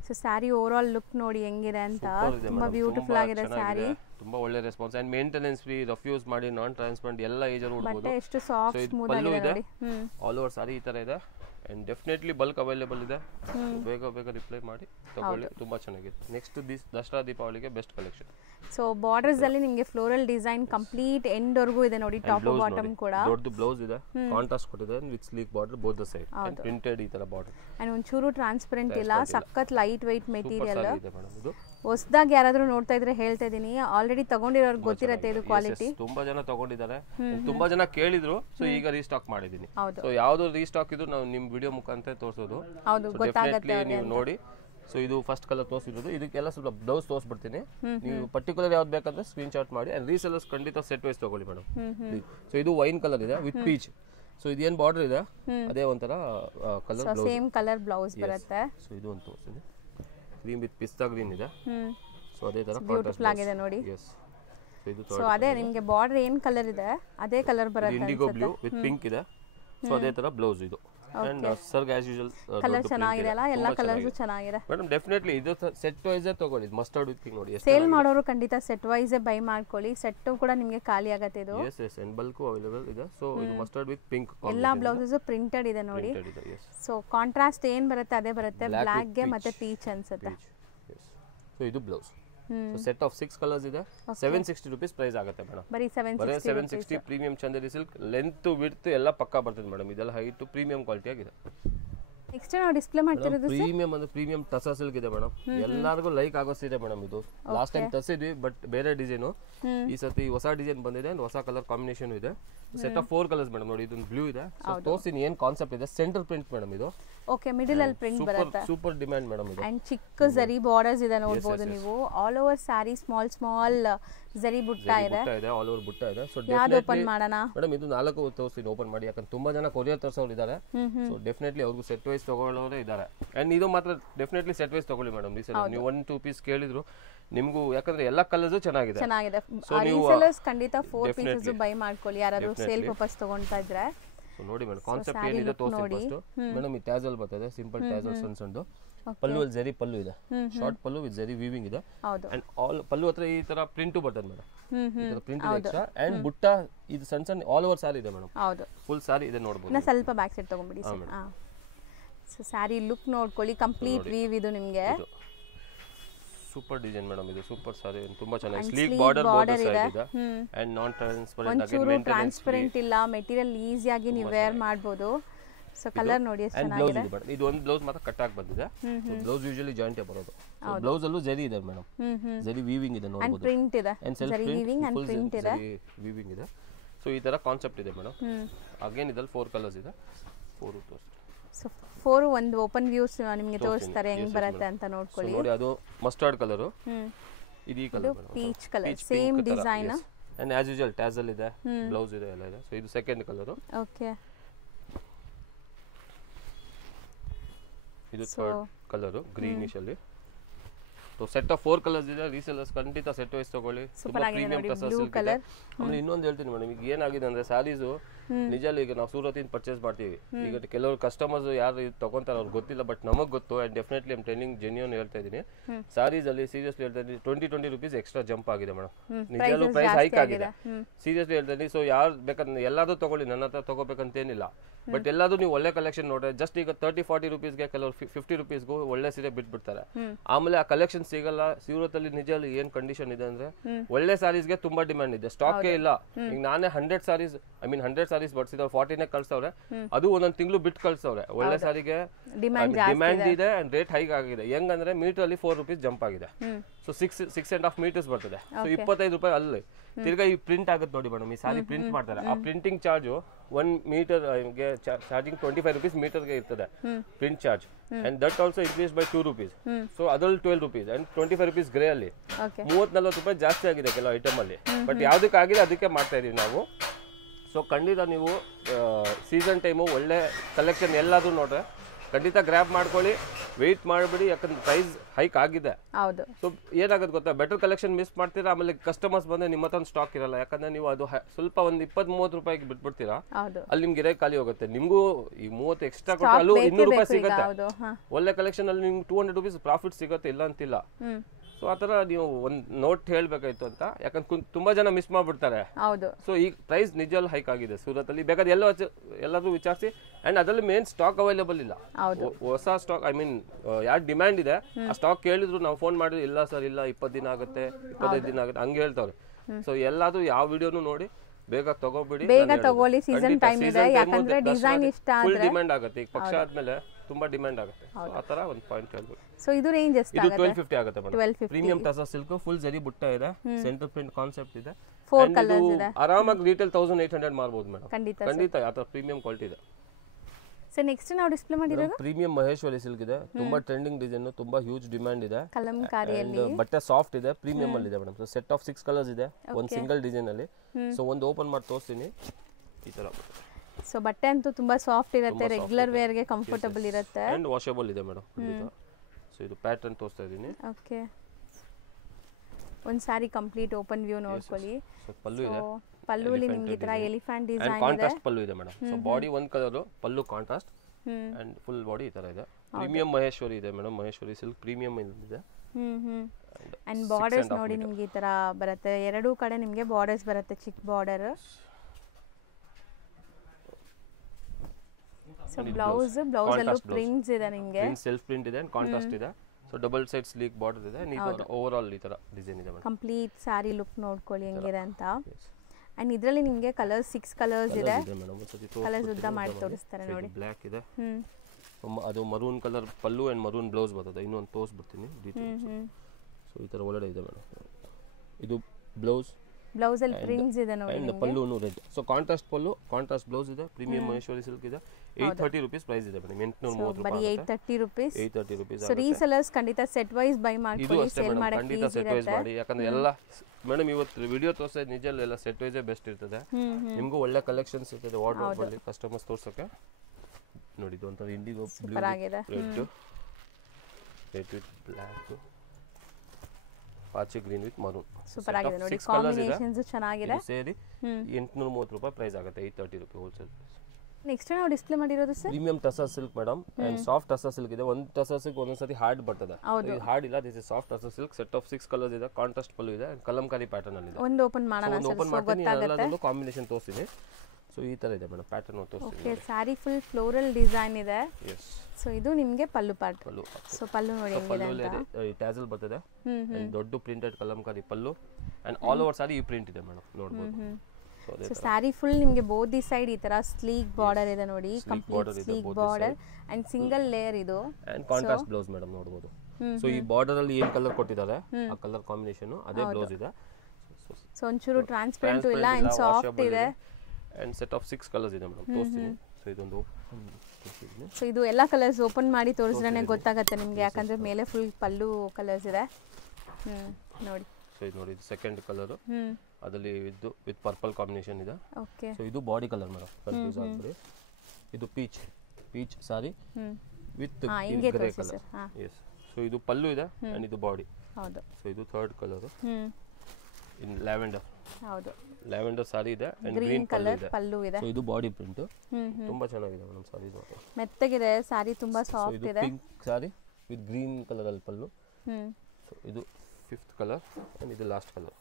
So sari over all look ನೋಡಿ ಹೆಂಗಿದೆ ಅಂತ. ತುಂಬಾ ಬ್ಯೂಟಿಫುಲ್ ಆಗಿದೆ ಸ್ಯಾರಿ. ತುಂಬಾ ಒಳ್ಳೆ response and maintenance free, rough use ಮಾಡಿ, ನಾನ್ ಟ್ರಾನ್ಸ್ಪರೆಂಟ್, ಎಲ್ಲ ಏಜ್ ಅವರು ಉಡಬಹುದು. ಬಟ್ಟೆ ಎಷ್ಟು ಸಾಫ್ಟ್ ಸ್ಮೂತ್ ಆಗಿದೆ ನೋಡಿ. ಆಲ್ ಓವರ್ ಸಾರಿ ಈ ತರ ಇದೆ ಅಂಡ್ ಡೆಫಿನೆಟ್ಲಿ ಬಲ್ಕ್ ಅವೈಲೇಬಲ್ ಇದೆ. ಬೇಗ ರಿಪ್ಲೈ ಮಾಡಿ ತಗೊಳ್ಳಿ, ತುಂಬಾ ಚೆನ್ನಾಗಿದೆ. ನೆಕ್ಸ್ಟ್ ದಸರಾ ದೀಪಾವಳಿಗೆ ಬೆಸ್ಟ್ ಕಲೆಕ್ಷನ್. ಸೊ ಬಾರ್ಡರ್ಸ್ ಅಲ್ಲಿ ನಿಮಗೆ ಫ್ಲೋರಲ್ ಡಿಸೈನ್ ಕಂಪ್ಲೀಟ್ ಎಂಡ್ ವರೆಗೂ ಇದೆ ನೋಡಿ. ಟಾಪ್ ಬಾಟಮ್ ಕೂಡ ದೊಡ್ಡ ಬ್ಲೌಸ್ ಇದೆ, ಕಾಂಟ್ರಾಸ್ಟ್ ಕೊಟ್ಟಿದೆ with sleek border both the side and printed ಈ ತರ ಬಾರ್ಡರ್ ಅಂಡ್ ಒಂಚೂರು ಟ್ರಾನ್ಸ್ಪರೆಂಟ್ ಇಲ್ಲ. ಸಖತ್ ಲೈಟ್ ವೆಯ್ಟ್ ಮೆಟೀರಿಯಲ್. ಇದೆ ಮೇಡಮ್. ಇದು ಹೊಸದಾಗಿ ಯಾರಾದ್ರೂ ನೋಡ್ತಾ ಇದ್ರೆ ಹೇಳ್ತಾ ಇದೀನಿ, ಆಲ್ರೆಡಿ ತಗೊಂಡಿರೋರ್ಗೆ ಗೊತ್ತಿರುತ್ತೆ ಇದು ಕ್ವಾಲಿಟಿ. ತುಂಬಾ ಜನ ತಗೊಂಡಿದ್ದಾರೆ, ತುಂಬಾ ಜನ ಕೇಳಿದ್ರು. ಸೊ ಈಗ ರೀಸ್ಟಾಕ್ ಮಾಡಿದೀನಿ. ಸೊ ಯಾವ್ದು ರೀಸ್ಟಾಕ್ ಇದ್ರು ನಾವು ನಿಮ್ ವಿಡಿಯೋ ಮುಖಾಂತರ ತೋರಿಸೋದು. ಡೆಫಿನೆಟ್ಲಿ ನೀವು ನೋಡಿ. ಸೊ ಇದು ಫಸ್ಟ್ ಕಲರ್ ತೋರಿಸಿರೋದು. ಇದಕ್ಕೆಲ್ಲ ಸ್ವಲ್ಪ ಬ್ಲೌಸ್ ತೋರಿಸ್ಬಿಡ್ತೀನಿ. ನೀವು ಪರ್ಟಿಕ್ಯುಲರ್ ಯಾವ್ದು ಬೇಕಂದ್ರೆ ಸ್ಕ್ರೀನ್ ಶಾಟ್ ಮಾಡಿ ಅಂಡ್ ರೀಸೆಲ್ಲರ್ಸ್ ಖಂಡಿತ ಸೆಟ್ ವೈಸ್ ತಗೊಳ್ಳಿ ಮೇಡಮ್. ಸೊ ಇದು ವೈನ್ ಕಲರ್ ಇದೆ ವಿತ್ ಪೀಚ್. ಸೊ ಇದೇನ್ ಬಾರ್ಡರ್ ಇದೆ ಅದೇ ಒಂಥರ colour blouse, same colour blouse ಬರುತ್ತೆ. ಸೊ ಇದು ಒಂದು ತೋರಿಸ್ತೀನಿ. ಕ್ರೀಮ್ ವಿತ್ ಪಿಸ್ತಾ ಗ್ರೀನ್ ಇದೆ. ಸೊ ಅದೇ ತರ ಬ್ಯೂಟಿಫುಲ್ ಆಗಿದೆ ನೋಡಿ. ಎಸ್, ಸೊ ಇದು ಸೊ ಅದೇ ನಿಮಗೆ ಬಾರ್ಡರ್ ಏನ್ ಕಲರ್ ಇದೆ ಅದೇ ಕಲರ್ ಬರುತ್ತೆ. ಇಂಡಿಗೋ ಬ್ಲೂ ವಿತ್ ಪಿಂಕ್ ಇದೆ. ಸೊ ಅದೇ ತರ ಬ್ಲೌಸ್ ಇದು ಅಂಡ್ ಸರ್ಗ್ ಆಸ್ ಯೂಶುವಲ್ ಕಲರ್ ಚೆನ್ನಾಗಿದೆ ಅಲ್ಲ, ಎಲ್ಲ ಕಲರ್ಸ್ ಚೆನ್ನಾಗಿದೆ ಮೇಡಮ್. ಡೆಫಿನೆಟ್ಲಿ ಇದು ಸೆಟ್ ವೈಸ್ ತಗೊಳ್ಳಿ. ಮಸ್ಟರ್ಡ್ ವಿತ್ ಪಿಂಕ್ ನೋಡಿ. ಸೇಲ್ ಮಾಡೋರು ಖಂಡಿತ ಸೆಟ್ ವೈಸ್ ಬೈ ಮಾಡ್ಕೊಳ್ಳಿ. ಸೆಟ್ ಕೂಡ ನಿಮಗೆ ಖಾಲಿ ಆಗುತ್ತೆ ಇದು. Yes yes, and bulk available ಇದೆ. ಸೊ ಇದು ಮಸ್ಟರ್ಡ್ ವಿತ್ ಪಿಂಕ್ ಎಲ್ಲ ಬ್ಲೌಸಸ್ ಪ್ರಿಂಟೆಡ್ ಇದೆ ನೋಡಿ. ಸೊ ಕಾಂಟ್ರಾಸ್ಟ್ ಏನ್ ಬರುತ್ತೆ ಅದೇ ಬರುತ್ತೆ. ಬ್ಲಾಕ್ ಗೆ ಮತ್ತೆ ಪೀಚ್ ಅನ್ಸುತ್ತೆ. ಸೊ ಇದು blouse. So set of 6 colours ಇದೆ. 760 ರೂಪೀಸ್ ಪ್ರೈಸ್ ಆಗುತ್ತೆ ಮೇಡಮ್. ಬರೀ 760 premium Chanderi silk. Length width ಎಲ್ಲ ಪಕ್ಕಾ ಬರ್ತದೆ ಮೇಡಮ್. ಇದೆಲ್ಲ ಹೈಟ್ ಪ್ರೀಮಿಯಂ ಕ್ವಾಲಿಟಿ ಆಗಿದೆ. ನೆಕ್ಸ್ಟ್ ನಾವು ಡಿಸ್ಪ್ಲೇ ಮಾಡ್ತಿರೋದು ಪ್ರೀಮಿಯಂ ಅಂದ್ರೆ ಪ್ರೀಮಿಯಂ ಟಸಾ ಸಿಲ್ಕ್ ಇದೆ ಮೇಡಮ್. ಎಲ್ಲರಿಗೂ ಲೈಕ್ ಆಗೋಸ್ತಿದೆ ಮೇಡಮ್. ಇದು ಲಾಸ್ಟ್ ಟೈಮ್ ತರಿಸಿದ್ವಿ ಬಟ್ ಬೇರೆ ಡಿಸೈನ್. ಈ ಸತಿ ಹೊಸ ಡಿಸೈನ್ ಬಂದಿದೆ ಅಂಡ್ ಹೊಸ ಕಲರ್ ಕಾಂಬಿನೇಷನ್ ಇದೆ. Set of 4 colours madam. ನೋಡಿ ಇದೊಂದು ಬ್ಲೂ ಇದೆ. ತೋರಿಸ್ತೀನಿ ಏನ್ ಕಾನ್ಸೆಪ್ಟ್ ಇದೆ. ಸೆಂಟರ್ ಪ್ರಿಂಟ್ ಮೇಡಮ್ ಇದು. ಓಕೆ, ಮಿಡಲ್ ಅಲ್ಲಿ ಪ್ರಿಂಟ್ ಬರುತ್ತೆ. ಸೂಪರ್ ಡಿಮ್ಯಾಂಡ್ ಮೇಡಮ್ ಇದು. ಅಂಡ್ ಚಿಕ್ಕ ಜರಿ ಬಾರ್ಡರ್ಸ್ ಇದೆ ನೋಡಬಹುದು ನೀವು. ಆಲ್ ಓವರ್ ಸ್ಯಾರಿ ಸ್ಮಾಲ್ ಜರಿ ಬುಟ್ಟ ಇದೆ. ಆಲ್ ಓವರ್ ಬುಟ್ಟ ಇದೆ. ಸೊ ಯಾವುದು ಓಪನ್ ಮಾಡೋಣ ಮೇಡಮ್? ಇದು 4 ತೋರಿಸ್ತೀನಿ ಓಪನ್ ಮಾಡಿ. ಯಾಕಂದ್ರೆ ತುಂಬಾ ಜನ ಕೊರಿಯರ್ ತರಿಸೋರು ಇದ್ದಾರೆ. ಸೊ ಡೆಫಿನೆಟ್ಲಿ ಅವ್ರಿಗೂ ಸೆಟ್ ವೈಸ್ ತಗೊಳ್ಳೋರೇ ಇದ್ದಾರೆ. ಅಂಡ್ ಇದು ಮಾತ್ರ ಡೆಫಿನೆಟ್ಲಿ ಸೆಟ್ ವೈಸ್ ತಗೊಳ್ಳಿ ಮೇಡಮ್. ನೀವು 1-2 ಪೀಸ್ ಕೇಳಿದ್ರು ನಿಮಗೂ ಯಾಕಂದ್ರೆ ಎಲ್ಲ ಕಲರ್ಸ್ ಚೆನ್ನಾಗಿದೆ. ರೀಸೆಲ್ಲರ್ಸ್ ಖಂಡಿತ 4 ಪೀಸಸ್ ಬೈ ಮಾಡ್ಕೊಳ್ಳಿ ಯಾರಾದ್ರೂ ಸೇಲ್ ಪರ್ಪಸ್ ತಗೊಂತಾ ಇದ್ರೆ. ಸೊ ನೋಡಿ ಮೇಡಮ್ ಕಾನ್ಸೆಪ್ಟ್ ಏನಿದೆ ತೋರಿಸ್ತೀನಿ ಫಸ್ಟ್. ಮೇಡಮ್ ಈ ಟ್ಯಾಸಲ್ ಬರ್ತದೆ, ಸಿಂಪಲ್ ಟ್ಯಾಸಲ್ ಸಣ್ಣ ಪಲ್ಲು ಅಲ್ಲಿ ಜರಿ ಪಲ್ಲು ಇದೆ, ಶಾರ್ಟ್ ಪಲ್ಲು ವಿತ್ ಜರಿ ವೀವಿಂಗ್ ಇದೆ. ಅಂಡ್ ಆಲ್ ಪಲ್ಲು ಹತ್ರ ಈ ತರ ಪ್ರಿಂಟ್ ಬರ್ತದೆ ಮೇಡಮ್, ಈ ತರ ಪ್ರಿಂಟ್ ಇದೆ ಎಕ್ಸ್ಟ್ರಾ. ಅಂಡ್ ಬುಟ್ಟ ಇದು ಸಣ್ಣ ಆಲ್ ಓವರ್ ಸಾರಿ ಇದೆ ಮೇಡಮ್. ಹೌದು, ಫುಲ್ ಸಾರಿ ಇದೆ ನೋಡಬಹುದು. ಇನ್ನ ಸ್ವಲ್ಪ ಬ್ಯಾಕ್ ಸೈಡ್ ತಗೊಂಡ್ಬಿಡಿ ಸರ್. ಸೊ ಸಾರಿ ಲುಕ್ ನೋಡ್ಕೊಳ್ಳಿ, ಕಂಪ್ಲೀಟ್ ವೀವ್ ಇದು ನಿಮಗೆ. ಸೂಪರ್ ಡಿಸೈನ್ ಮೇಡಮ್, ಇದು ಸೂಪರ್ ಸಾರಿ, ತುಂಬಾ ಚೆನ್ನಾಗಿ ಸ್ಲೀಕ್ ಬಾರ್ಡರ್ ಇದೆ ಅಂಡ್ ನಾನ್ ಟ್ರಾನ್ಸ್ಪರೆಂಟ್. ಒಂಚೂರು ಟ್ರಾನ್ಸ್ಪರೆಂಟ್ ಇಲ್ಲ, ಮೆಟೀರಿಯಲ್ ಈಸಿಯಾಗಿ ನೀವು ವೇರ್ ಮಾಡಬಹುದು. ಸೊ ಕಲರ್ ನೋಡಿ ಎಷ್ಟು ಚೆನ್ನಾಗಿದೆ. ಇದು ಒಂದು ಬ್ಲೌಸ್ ಮಾತ್ರ ಕಟ್ ಆಗಿ ಬಂದಿದೆ. ಬ್ಲೌಸ್ ಯೂಶುವಲಿ ಜಾಯಿಂಟ್ ಬರೋದು. ಬ್ಲೌಸ್ ಅಲ್ಲೂ ಜರಿ ಇದೆ ಮೇಡಮ್, ಜರಿ ವೀವಿಂಗ್ ಇದೆ ನೋಡಬಹುದು. ಪ್ರಿಂಟ್ ಇದೆ, ಜರಿ ವೀವಿಂಗ್ ಅಂಡ್ ಪ್ರಿಂಟ್ ಇದೆ, ವೀವಿಂಗ್ ಇದೆ. ಸೊ ಈ ತರ ಕಾನ್ಸೆಪ್ಟ್ ಇದೆ ಮೇಡಮ್. ಅಗೇನ್ ಇದರಲ್ಲಿ 4 ಕಲರ್ಸ್ ಇದೆ. 4 ತೋರಿಸ್ತೀನಿ. ಸೊ 4 ಒಂದು ಓಪನ್ ವ್ಯೂಸ್ ನಿಮಗೆ ತೋರಿಸ್ತಾರೆ ಹೆಂಗ್ ಬರುತ್ತೆ ಅಂತ ನೋಡ್ಕೊಳ್ಳಿ. ನೋಡಿ ಅದು ಮಸ್ಟರ್ಡ್ ಕಲರ್, ಇದು ಈ colour peach colour, same design. And as usual tassel ಇದೆ, ಬ್ಲೌಸ್ ಇದೆ, ಎಲ್ಲ ಇದೆ. ಸೊ ಇದು ಸೆಕೆಂಡ್ ಕಲರ್. ಓಕೆ, ಇದು ಥರ್ಡ್ ಕಲರ್ ಗ್ರೀನಿಶ್ ಅಲ್ಲಿ. ಸೊ ಸೆಟ್ ಆಫ್ 4 ಕಲರ್ಸ್ ಇದೆ. ರೀಸೆಲ್ಲರ್ಸ್ ಖಂಡಿತ ಸೆಟ್ ವೈಸ್ ತಗೊಳ್ಳಿ, ತುಂಬಾ ಪ್ರೀಮಿಯಂ ಟಸರ್ ಸಿಲ್ಕ್ ಇದೆ. ಆಮೇಲೆ ಇನ್ನೊಂದು ಹೇಳ್ತೀನಿ ಮೇಡಮ್, ಈಗ ಏನಾಗಿದೆ ಅಂದ್ರೆ ಸ್ಯಾರೀಸು ನಿಜಲ್ಲಿ ಈಗ ನಾವು ಸೂರತ್ ಇಂದ ಪರ್ಚೇಸ್ ಮಾಡ್ತೀವಿ. ಈಗ ಕೆಲವರು ಕಸ್ಟಮರ್ಸ್ ಯಾರು ತಗೊಂತಾರೆ ಅವ್ರಿಗೆ ಗೊತ್ತಿಲ್ಲ, ಬಟ್ ನಮಗೆ ಗೊತ್ತು. And definitely I'm telling genuine ಹೇಳ್ತಾ ಇದ್ದೀನಿ. ಸ್ಯಾರೀಸ್ ಅಲ್ಲಿ ಸೀರಿಯಸ್ಲಿ ಹೇಳ್ತಾ ಇದ್ದೀನಿ 20 rupees ಎಕ್ಸ್ಟ್ರಾ ಜಂಪ್ ಆಗಿದೆ ಮೇಡಮ್. ನಿಜಲ್ಲೂ ಪ್ರೈಸ್ ಹೈಕ್ ಆಗಿದೆ, ಸೀರಿಯಸ್ಲಿ ಹೇಳ್ತಾ ಇದ್ದೀನಿ. ಸೊ ಯಾರು ಬೇಕಾದ್ರೆ ಎಲ್ಲಾದ್ರೂ ತಗೊಳ್ಳಿ, ನನ್ನ ಹತ್ರ ತಗೋಬೇಕಂತೇನಿಲ್ಲ. ಬಟ್ ಎಲ್ಲಾದ್ರೂ ನೀವು ಒಳ್ಳೆ ಕಲೆಕ್ಷನ್ ನೋಡ್ರೆ ಜಸ್ಟ್ ಈಗ 30-40 rupeesಗೆ ಕೆಲವರು 50 rupeesಗೂ ಒಳ್ಳೆ ಸೀರೆ ಬಿಟ್ಬಿಡ್ತಾರೆ. ಆಮೇಲೆ ಆ ಕಲೆಕ್ಷನ್ ಸಿಗಲ್ಲ. ಸೂರತ್ ಅಲ್ಲಿ ನಿಜಲ್ಲಿ ಏನ್ ಕಂಡೀಷನ್ ಇದೆ ಅಂದ್ರೆ ಒಳ್ಳೆ ಸ್ಯಾರೀಸ್ಗೆ ತುಂಬಾ ಡಿಮ್ಯಾಂಡ್ ಇದೆ, ಸ್ಟಾಕೇ ಇಲ್ಲ. ಈಗ ನಾನೇ 100 ಸಾರೀಸ್ ಬಡ್ಸಿದವ್ರು 40ನೇ ಕಳ್ಸವ್ರೆ, ಅದು ಒಂದೊಂದು ತಿಂಗಳು ಬಿಟ್ಟು ಕಳ್ಸವ್ರೆ. ಒಳ್ಳೆ ಸಾರಿಗೆ ಡಿಮ್ಯಾಂಡ್ ಇದೆ ಅಂಡ್ ರೇಟ್ ಹೈಕ್ ಆಗಿದೆ. ಹೆಂಗಂದ್ರೆ ಮೀಟರ್ ಅಲ್ಲಿ 4 rupees ಜಂಪ್ ಆಗಿದೆ. ಸೊ 6.5 meters ಬರ್ತದೆ. ಸೊ 25 ರೂಪಾಯಿ ಅಲ್ಲಿ. ತಿರ್ಗಾ ಈ ಪ್ರಿಂಟ್ ಆಗುತ್ತೆ ನೋಡಿ ಮೇಡಮ್, ಈ ಸಾರಿ ಪ್ರಿಂಟ್ ಮಾಡ್ತಾರೆ. ಆ ಪ್ರಿಂಟಿಂಗ್ ಚಾರ್ಜ್ 1 meter ಗೆ ಚಾರ್ಜಿಂಗ್ 25 rupees ಮೀಟರ್ಗೆ ಇರ್ತದೆ print charge. And that also increase by 2 rupees. So ಅದ್ರಲ್ಲಿ 12 rupees ಅಂಡ್ 25 rupees ಗ್ರೇ ಅಲ್ಲಿ 30-40 ರೂಪಾಯಿ ಜಾಸ್ತಿ ಆಗಿದೆ ಕೆಲವು ಐಟಮ್ ಅಲ್ಲಿ. ಬಟ್ ಯಾವ್ದಕ್ಕಾಗಿದೆ ಅದಕ್ಕೆ ಮಾಡ್ತಾ ಇದೀವಿ ನಾವು. ಸೊ ಖಂಡಿತ ನೀವು ಸೀಸನ್ ಟೈಮು ಒಳ್ಳೆ ಕಲೆಕ್ಷನ್ ಎಲ್ಲಾದ್ರೂ ನೋಡ್ರೆ ಖಂಡಿತ ಗ್ರ್ಯಾಬ್ ಮಾಡ್ಕೊಳ್ಳಿ, ವೆಯ್ಟ್ ಮಾಡಬೇಡಿ. ಯಾಕಂದ್ರೆ ಪ್ರೈಸ್ ಹೈಕ್ ಆಗಿದೆ. ಸೊ ಏನಾಗುತ್ತೆ ಗೊತ್ತಾ, ಬೆಟರ್ ಕಲೆಕ್ಷನ್ ಮಿಸ್ ಮಾಡ್ತೀರಾ. ಆಮೇಲೆ ಕಸ್ಟಮರ್ಸ್ ಬಂದ್ರೆ ನಿಮ್ಮ ಹತ್ರ ಸ್ಟಾಕ್ ಇರಲ್ಲ. ಯಾಕಂದ್ರೆ ನೀವು ಅದು ಸ್ವಲ್ಪ ಒಂದು 20-30 ರೂಪಾಯಿಗೆ ಬಿಟ್ಬಿಡ್ತೀರಾ, ಅಲ್ಲಿ ನಿಮ್ಗೆ ಇರೇ ಖಾಲಿ ಹೋಗುತ್ತೆ. ನಿಮ್ಗೂ ಈ 30 ಎಕ್ಸ್ಟ್ರಾ ಕೊಟ್ಟು ಅಲ್ಲೂ 200 ರೂಪಾಯಿ ಸಿಗುತ್ತೆ. ಒಳ್ಳೆ ಕಲೆಕ್ಷನ್ ಅಲ್ಲಿ ನಿಮ್ಗೆ 200 rupees ಪ್ರಾಫಿಟ್ ಸಿಗುತ್ತೆ, ಇಲ್ಲ ಅಂತಿಲ್ಲ. ಸೊ ಆ ಥರ ನೀವು ಒಂದು ನೋಟ್ ಹೇಳ್ಬೇಕಾಯ್ತು ಅಂತ, ಯಾಕಂದ್ರೆ ತುಂಬಾ ಜನ ಮಿಸ್ ಮಾಡ್ಬಿಡ್ತಾರೆ. ಸೊ ಈ ಪ್ರೈಸ್ ನಿಜವೂ ಹೈಕ್ ಆಗಿದೆ ಸೂರತ್ ಅಲ್ಲಿ. ಬೇಕಾದ್ರೆ ಎಲ್ಲಾದ್ರೂ ವಿಚಾರಿಸಿ. ಅಂಡ್ ಅದರಲ್ಲಿ ಮೇನ್ ಸ್ಟಾಕ್ ಅವೈಲೇಬಲ್ ಇಲ್ಲ, ಹೊಸ ಸ್ಟಾಕ್. ಯಾರು ಡಿಮ್ಯಾಂಡ್ ಇದೆ ಆ ಸ್ಟಾಕ್ ಕೇಳಿದ್ರು ನಾವು ಫೋನ್ ಮಾಡಿದ್ರು, ಇಲ್ಲ ಸರ್ ಇಲ್ಲ 20 ದಿನ ಆಗುತ್ತೆ 25 ದಿನ ಆಗುತ್ತೆ ಹಂಗೆ ಹೇಳ್ತಾವ್ರೆ. ಸೊ ಎಲ್ಲಾದ್ರೂ ಯಾವ ವಿಡಿಯೋನು ನೋಡಿ ಬೇಗ ತಗೋಬಿಡಿ, ಬೇಗ ತಗೊಳ್ಳಿ. ಸೀಸನ್ ಟೈಮ್ ಇದೆ, ಯಾಕಂದ್ರೆ ಡಿಸೈನ್ ಇಷ್ಟ ಆದ್ರೆ ಫುಲ್ ಡಿಮ್ಯಾಂಡ್ ಆಗುತ್ತೆ. ಈಗ ಪಕ್ಷ ಆದ್ಮೇಲೆ ತುಂಬಾ ಡಿಮ್ಯಾಂಡ್ ಆಗುತ್ತೆ. ಆ ತರ ಒಂದು ಪಾಯಿಂಟ್ ಹೇಳ್ಬೋದು. ಸೊ ಇದು ರೇಂಜ್ ಎಷ್ಟು ಆಗುತ್ತೆ? ಇದು 1250 ಆಗುತ್ತೆ madam. Premium tussar silk, full ಜರಿ ಬುಟ್ಟ ಇದೆ, ಸೆಂಟರ್ ಪ್ರಿಂಟ್ ಕಾನ್ಸೆಪ್ಟ್ ಇದೆ. 4 ಕಲರ್ಸ್ ಇದೆ. ಆರಾಮಾಗಿ ರಿಟೇಲ್ 1800 ಮಾರಬಹುದು ಮೇಡಮ್. ಖಂಡಿತ ಆ ತರ ಪ್ರೀಮಿಯಂ ಕ್ವಾಲಿಟಿ ಇದೆ. ಸೊ ನೆಕ್ಸ್ಟ್ ನಾವು ಡಿಸ್ಪ್ಲೇ ಮಾಡಿರೋದು ಪ್ರೀಮಿಯಂ ಮಹೇಶ್ವರಿ ಸಿಲ್ಕ್ ಇದೆ. ತುಂಬಾ ಟ್ರೆಂಡಿಂಗ್ ಡಿಸೈನ್, ತುಂಬಾ ಹ್ಯೂಜ್ ಡಿಮ್ಯಾಂಡ್ ಇದೆ. ಕಲಂಕಾರಿಯಲ್ಲಿ ಬಟ್ಟೆ ಸಾಫ್ಟ್ ಇದೆ, ಪ್ರೀಮಿಯಂ ಅಲ್ಲಿ ಇದೆ madam. So set of 6 colours ಇದೆ, ಒಂದು ಸಿಂಗಲ್ ಡಿಸೈನ್ ಅಲ್ಲಿ. ಸೊ ಒಂದು ಓಪನ್ ಮಾಡಿ ತೋರಿಸ್ತೀನಿ. ಈ ತರ ಸೊ ಬಟ್ಟೆ ಅಂತೂ ತುಂಬಾ ಸಾಫ್ಟ್ ಇರುತ್ತೆ, ರೆಗ್ಯುಲರ್ ವೇರ್ ಗೆ ಕಂಫರ್ಟಬಲ್ ಇರುತ್ತೆ ಅಂಡ್ ವಾಷಬಲ್ ಇದೆ ಮೇಡಮ್. ಸೊ ಇದು ಪ್ಯಾಟರ್ನ್ ತೋರಿಸ್ತಾ ಇದೀನಿ. ಓಕೆ, ಒಂದು ಸಾರಿ ಕಂಪ್ಲೀಟ್ ಓಪನ್ ವ್ಯೂ ನೋಡ್ಕೊಳ್ಳಿ. ಸೊ ಪಲ್ಲು ಇದೆ, ಪಲ್ಲುಲಿ ನಿಮಗೆ ಈ ತರ ಎಲಿಫೆಂಟ್ ಡಿಸೈನ್ ಇದೆ. ಕಾಂಟ್ರಾಸ್ಟ್ ಪಲ್ಲು ಇದೆ ಮೇಡಮ್. ಸೊ ಬಾಡಿ ಒಂದು colour, pallu contrast and full body ಈ ತರ ಇದೆ. ಪ್ರೀಮಿಯಂ ಮಹೇಶ್ವರಿ ಇದೆ ಮೇಡಮ್, ಮಹೇಶ್ವರಿ ಸಿಲ್ಕ್ ಪ್ರೀಮಿಯಂ ಇದೆ. ಅಂಡ್ ಬಾರ್ಡರ್ಸ್ ನೋಡಿ ನಿಮಗೆ ಈ ತರ ಬರುತ್ತೆ, ಎರಡೂ ಕಡೆ ನಿಮಗೆ ಬಾರ್ಡರ್ಸ್ ಬರುತ್ತೆ, ಚಿಕ್ಕ ಬಾರ್ಡರ್. ಸೊ ಬ್ಲೌಸ್ ಅಲ್ಲೂ ಪ್ರಿಂಟ್ಸ್ ಇದೆ ನಿಮಗೆ, ಸೆಲ್ಫ್ ಪ್ರಿಂಟ್ ಇದೆ ಅಂಡ್ ಕಾಂಟ್ರಾಸ್ಟ್ ಇದೆ. So double side sleek border ಇದೆ. ಓವರ್ ಆಲ್ ಈ ತರ ಡಿಸೈನ್ ಇದೆ ಮೇಡಮ್. ಕಂಪ್ಲೀಟ್ ಸಾರಿ ಲುಕ್ ನೋಡ್ಕೊಳ್ಳಿ ಹೆಂಗಿದೆ ಅಂತ. ಅಂಡ್ ಇದರಲ್ಲಿ ನಿಮಗೆ ಕಲರ್ಸ್ 6 ಕಲರ್ಸ್ ಇದೆ. ಕಲರ್ಸ್ ಉದ್ದ ಮಾಡಿ ತೋರಿಸ್ತಾರೆ ನೋಡಿ. ಬ್ಲಾಕ್ ಇದೆ, ಅದು maroon colour pallu and maroon blouse ಬರ್ತದೆ. ಇನ್ನೊಂದು ತೋರಿಸ್ಬಿಡ್ತೀನಿ ಡೀಟೇಲ್ಸ್. ಸೊ ಈ ತರ ಒಳಗಡೆ ಇದೆ ಮೇಡಮ್. ಇದು ಬ್ಲೌಸ್ ಅಲ್ಲಿ ಪ್ರಿಂಟ್ಸ್ ಇದೆ ನೋಡಿ ಅಂಡ್ ಪಲ್ಲುನು red. So contrast pallu, contrast blouse ಇದೆ. ಪ್ರೀಮಿಯಂ ಮಹೇಶ್ವರಿ ಸಿಲ್ಕ್ ಇದೆ. 830 rupees ಪ್ರೈಸ್ ಇದೆ ಮೇಡಮ್. 830 ಬರೀ 830 rupees. 830 rupees. ಸೊ ರೀಸೆಲ್ಲರ್ಸ್ ಖಂಡಿತ ಸೆಟ್ ವೈಸ್ ಬೈ ಮಾಡ್ಕೊಳ್ಳಿ, ಸೇಲ್ ಮಾಡಕ್ಕೆ ಈಜಿ ಸೆಟ್ ವೈಸ್ ಮಾಡಿ. ಯಾಕಂದ್ರೆ ಎಲ್ಲ ಮೇಡಮ್ ಇವತ್ತು ವಿಡಿಯೋ ತೋರಿಸೋದು ನಿಜಲ್ಲ ಎಲ್ಲ ಸೆಟ್ ವೈಸೇ ಬೆಸ್ಟ್ ಇರ್ತದೆ. ನಿಮಗೂ ಒಳ್ಳೆ ಕಲೆಕ್ಷನ್ಸ್ ಇರ್ತದೆ ವಾರ್ಡ್ರೋಬ್ ಅಲ್ಲಿ ಕಸ್ಟಮರ್ಸ್ ತೋರ್ಸೋಕೆ. ನೋಡಿ ಇದು ಒಂಥರ indigo blue, red with black. ಪಾಚಿ ಗ್ರೀನ್ ವಿತ್ ಮರೂನ್. ಸೂಪರ್ ಆಗಿದೆ ನೋಡಿ, ಕಾಂಬಿನೇಷನ್ಸ್ ಚೆನ್ನಾಗಿದೆ. ಸೇರಿ 830 ರೂಪಾಯಿ ಪ್ರೈಸ್ ಆಗುತ್ತೆ, 830 ರೂಪಾಯಿ ಹೋಲ್ಸೇಲ್ ಪ್ರೈಸ್. ನೆಕ್ಸ್ಟ್ ನಾವು ಡಿಸ್ಪ್ಲೇ ಮಾಡಿರೋದು sir premium tussar silk madam, and soft tussar silk ಇದೆ. ಒಂದು ಟಸರ್ ಸಿಲ್ಕ್ ಒಂದೊಂದ್ಸತಿ ಹಾರ್ಡ್ ಬರ್ತದೆ, ಇದು ಹಾರ್ಡ್ ಇಲ್ಲ. This is soft tussar silk. Set of 6 colours ಇದೆ, ಕಾಂಟ್ರಾಸ್ಟ್ ಪಲ್ಲು ಇದೆ, ಕಲಂಕಾರಿ ಪ್ಯಾಟರ್ನ್ ಅಲ್ಲಿ ಇದೆ. ಒಂದು ಓಪನ್ ಮಾಡೋಣ ಒಂದು ಓಪನ್ ಮಾಡ್ತೀನಿ, ಎಲ್ಲದರಲ್ಲೂ ಕಾಂಬಿನೇಷನ್ ತೋರಿಸ್ತೀನಿ. ಸೊ ಈ ತರ ಇದೆ ಮೇಡಮ್, ಪ್ಯಾಟರ್ನ್ ತೋರಿಸ್ತೀನಿ. ಓಕೆ, ಸಾರಿ ಫುಲ್ ಫ್ಲೋರಲ್ ಡಿಸೈನ್ ಇದೆ. ಎಸ್, ಸೊ ಇದು ನಿಮಗೆ ಪಲ್ಲು ಪಾರ್ಟ್. ಸೊ ಪಲ್ಲು ನೋಡಿ ಹೆಂಗಿದೆ ಅಂತ. ಈ ಟ್ಯಾಸಲ್ ಬರ್ತದೆ, ದೊಡ್ಡ printed Kalamkari pallu, and all over sari ಈ ಪ್ರಿಂಟ್ ಇದೆ ಮೇಡಮ್, ನೋಡಬಹುದು. ಸೊ ಸ್ಯಾರಿ ಫುಲ್ ನಿಮಗೆ ಬೋತ್ ದಿ ಸೈಡ್ ಈ ತರ ಸ್ಲೀಕ್ ಬಾರ್ಡರ್ ಇದೆ ನೋಡಿ, complete sleek border and single layer ಇದು, ಅಂಡ್ ಕಾಂಟ್ರಾಸ್ಟ್ ಬ್ಲೌಸ್ ಮೇಡಮ್ ನೋಡಬಹುದು. ಸೊ ಈ ಬಾರ್ಡರ್ ಅಲ್ಲಿ ಏನ್ ಕಲರ್ ಕೊಟ್ಟಿದ್ದಾರೆ ಆ ಕಲರ್ ಕಾಂಬಿನೇಷನ್ ಅದೇ ಬ್ಲೌಸ್ ಇದೆ. ಸೊ ಒಂಚೂರು ಟ್ರಾನ್ಸ್ಪರೆಂಟ್ ಇಲ್ಲ ಅಂಡ್ ಸಾಫ್ಟ್ ಇದೆ, ಅಂಡ್ ಸೆಟ್ ಆಫ್ 6 ಕಲರ್ಸ್ ಇದೆ ಮೇಡಮ್, ತೋರಿಸ್ತೀನಿ. ಸೊ ಇದೊಂದು ಸೊ ಇದು ಎಲ್ಲ ಕಲರ್ಸ್ ಓಪನ್ ಮಾಡಿ ತೋರಿಸಿದ್ರೆ ಗೊತ್ತಾಗುತ್ತೆ ನಿಮಗೆ, ಯಾಕಂದ್ರೆ ಮೇಲೆ ಫುಲ್ ಪಲ್ಲು ಕಲರ್ಸ್ ಇದೆ. ನೋಡಿ, ಸೊ ಇದು ನೋಡಿ, ಇದು ಸೆಕೆಂಡ್ ಕಲರ್, ಅದರಲ್ಲಿ ವಿತ್ ಪರ್ಪಲ್ ಕಾಂಬಿನೇಷನ್ ಇದೆ. ಓಕೆ, ಸೊ ಇದು ಬಾಡಿ ಕಲರ್ ಮೇಡಮ್, ಕನ್ಫ್ಯೂಸ್ ಆಗಬೇಡಿ. ಇದು peach sari with grey colour. Yes, so ಇದು ಪಲ್ಲು ಇದೆ ಅಂಡ್ ಇದು ಬಾಡಿ. ಹೌದು. ಸೊ ಇದು ಥರ್ಡ್ ಕಲರ್ ಇನ್ ಲ್ಯಾವೆಂಡರ್. ಹೌದು, ಲ್ಯಾವೆಂಡರ್ ಸಾರಿ ಇದೆ ಅಂಡ್ ಗ್ರೀನ್ ಕಲರ್ ಪಲ್ಲು ಇದೆ. ಸೊ ಇದು ಬಾಡಿ ಪ್ರಿಂಟ್ ತುಂಬಾ ಚೆನ್ನಾಗಿದೆ ಮೇಡಮ್, ಸಾರಿ ನೋಡಿ ಮೆತ್ತಗಿದೆ, ಸಾರಿ ತುಂಬಾ ಸಾಫ್ಟ್ ಇದೆ. Pink sorry with green colour ಅಲ್ಲಿ ಪಲ್ಲು. ಸೊ ಇದು 5th ಕಲರ್ ಅಂಡ್ ಇದು ಲಾಸ್ಟ್ ಕಲರ್.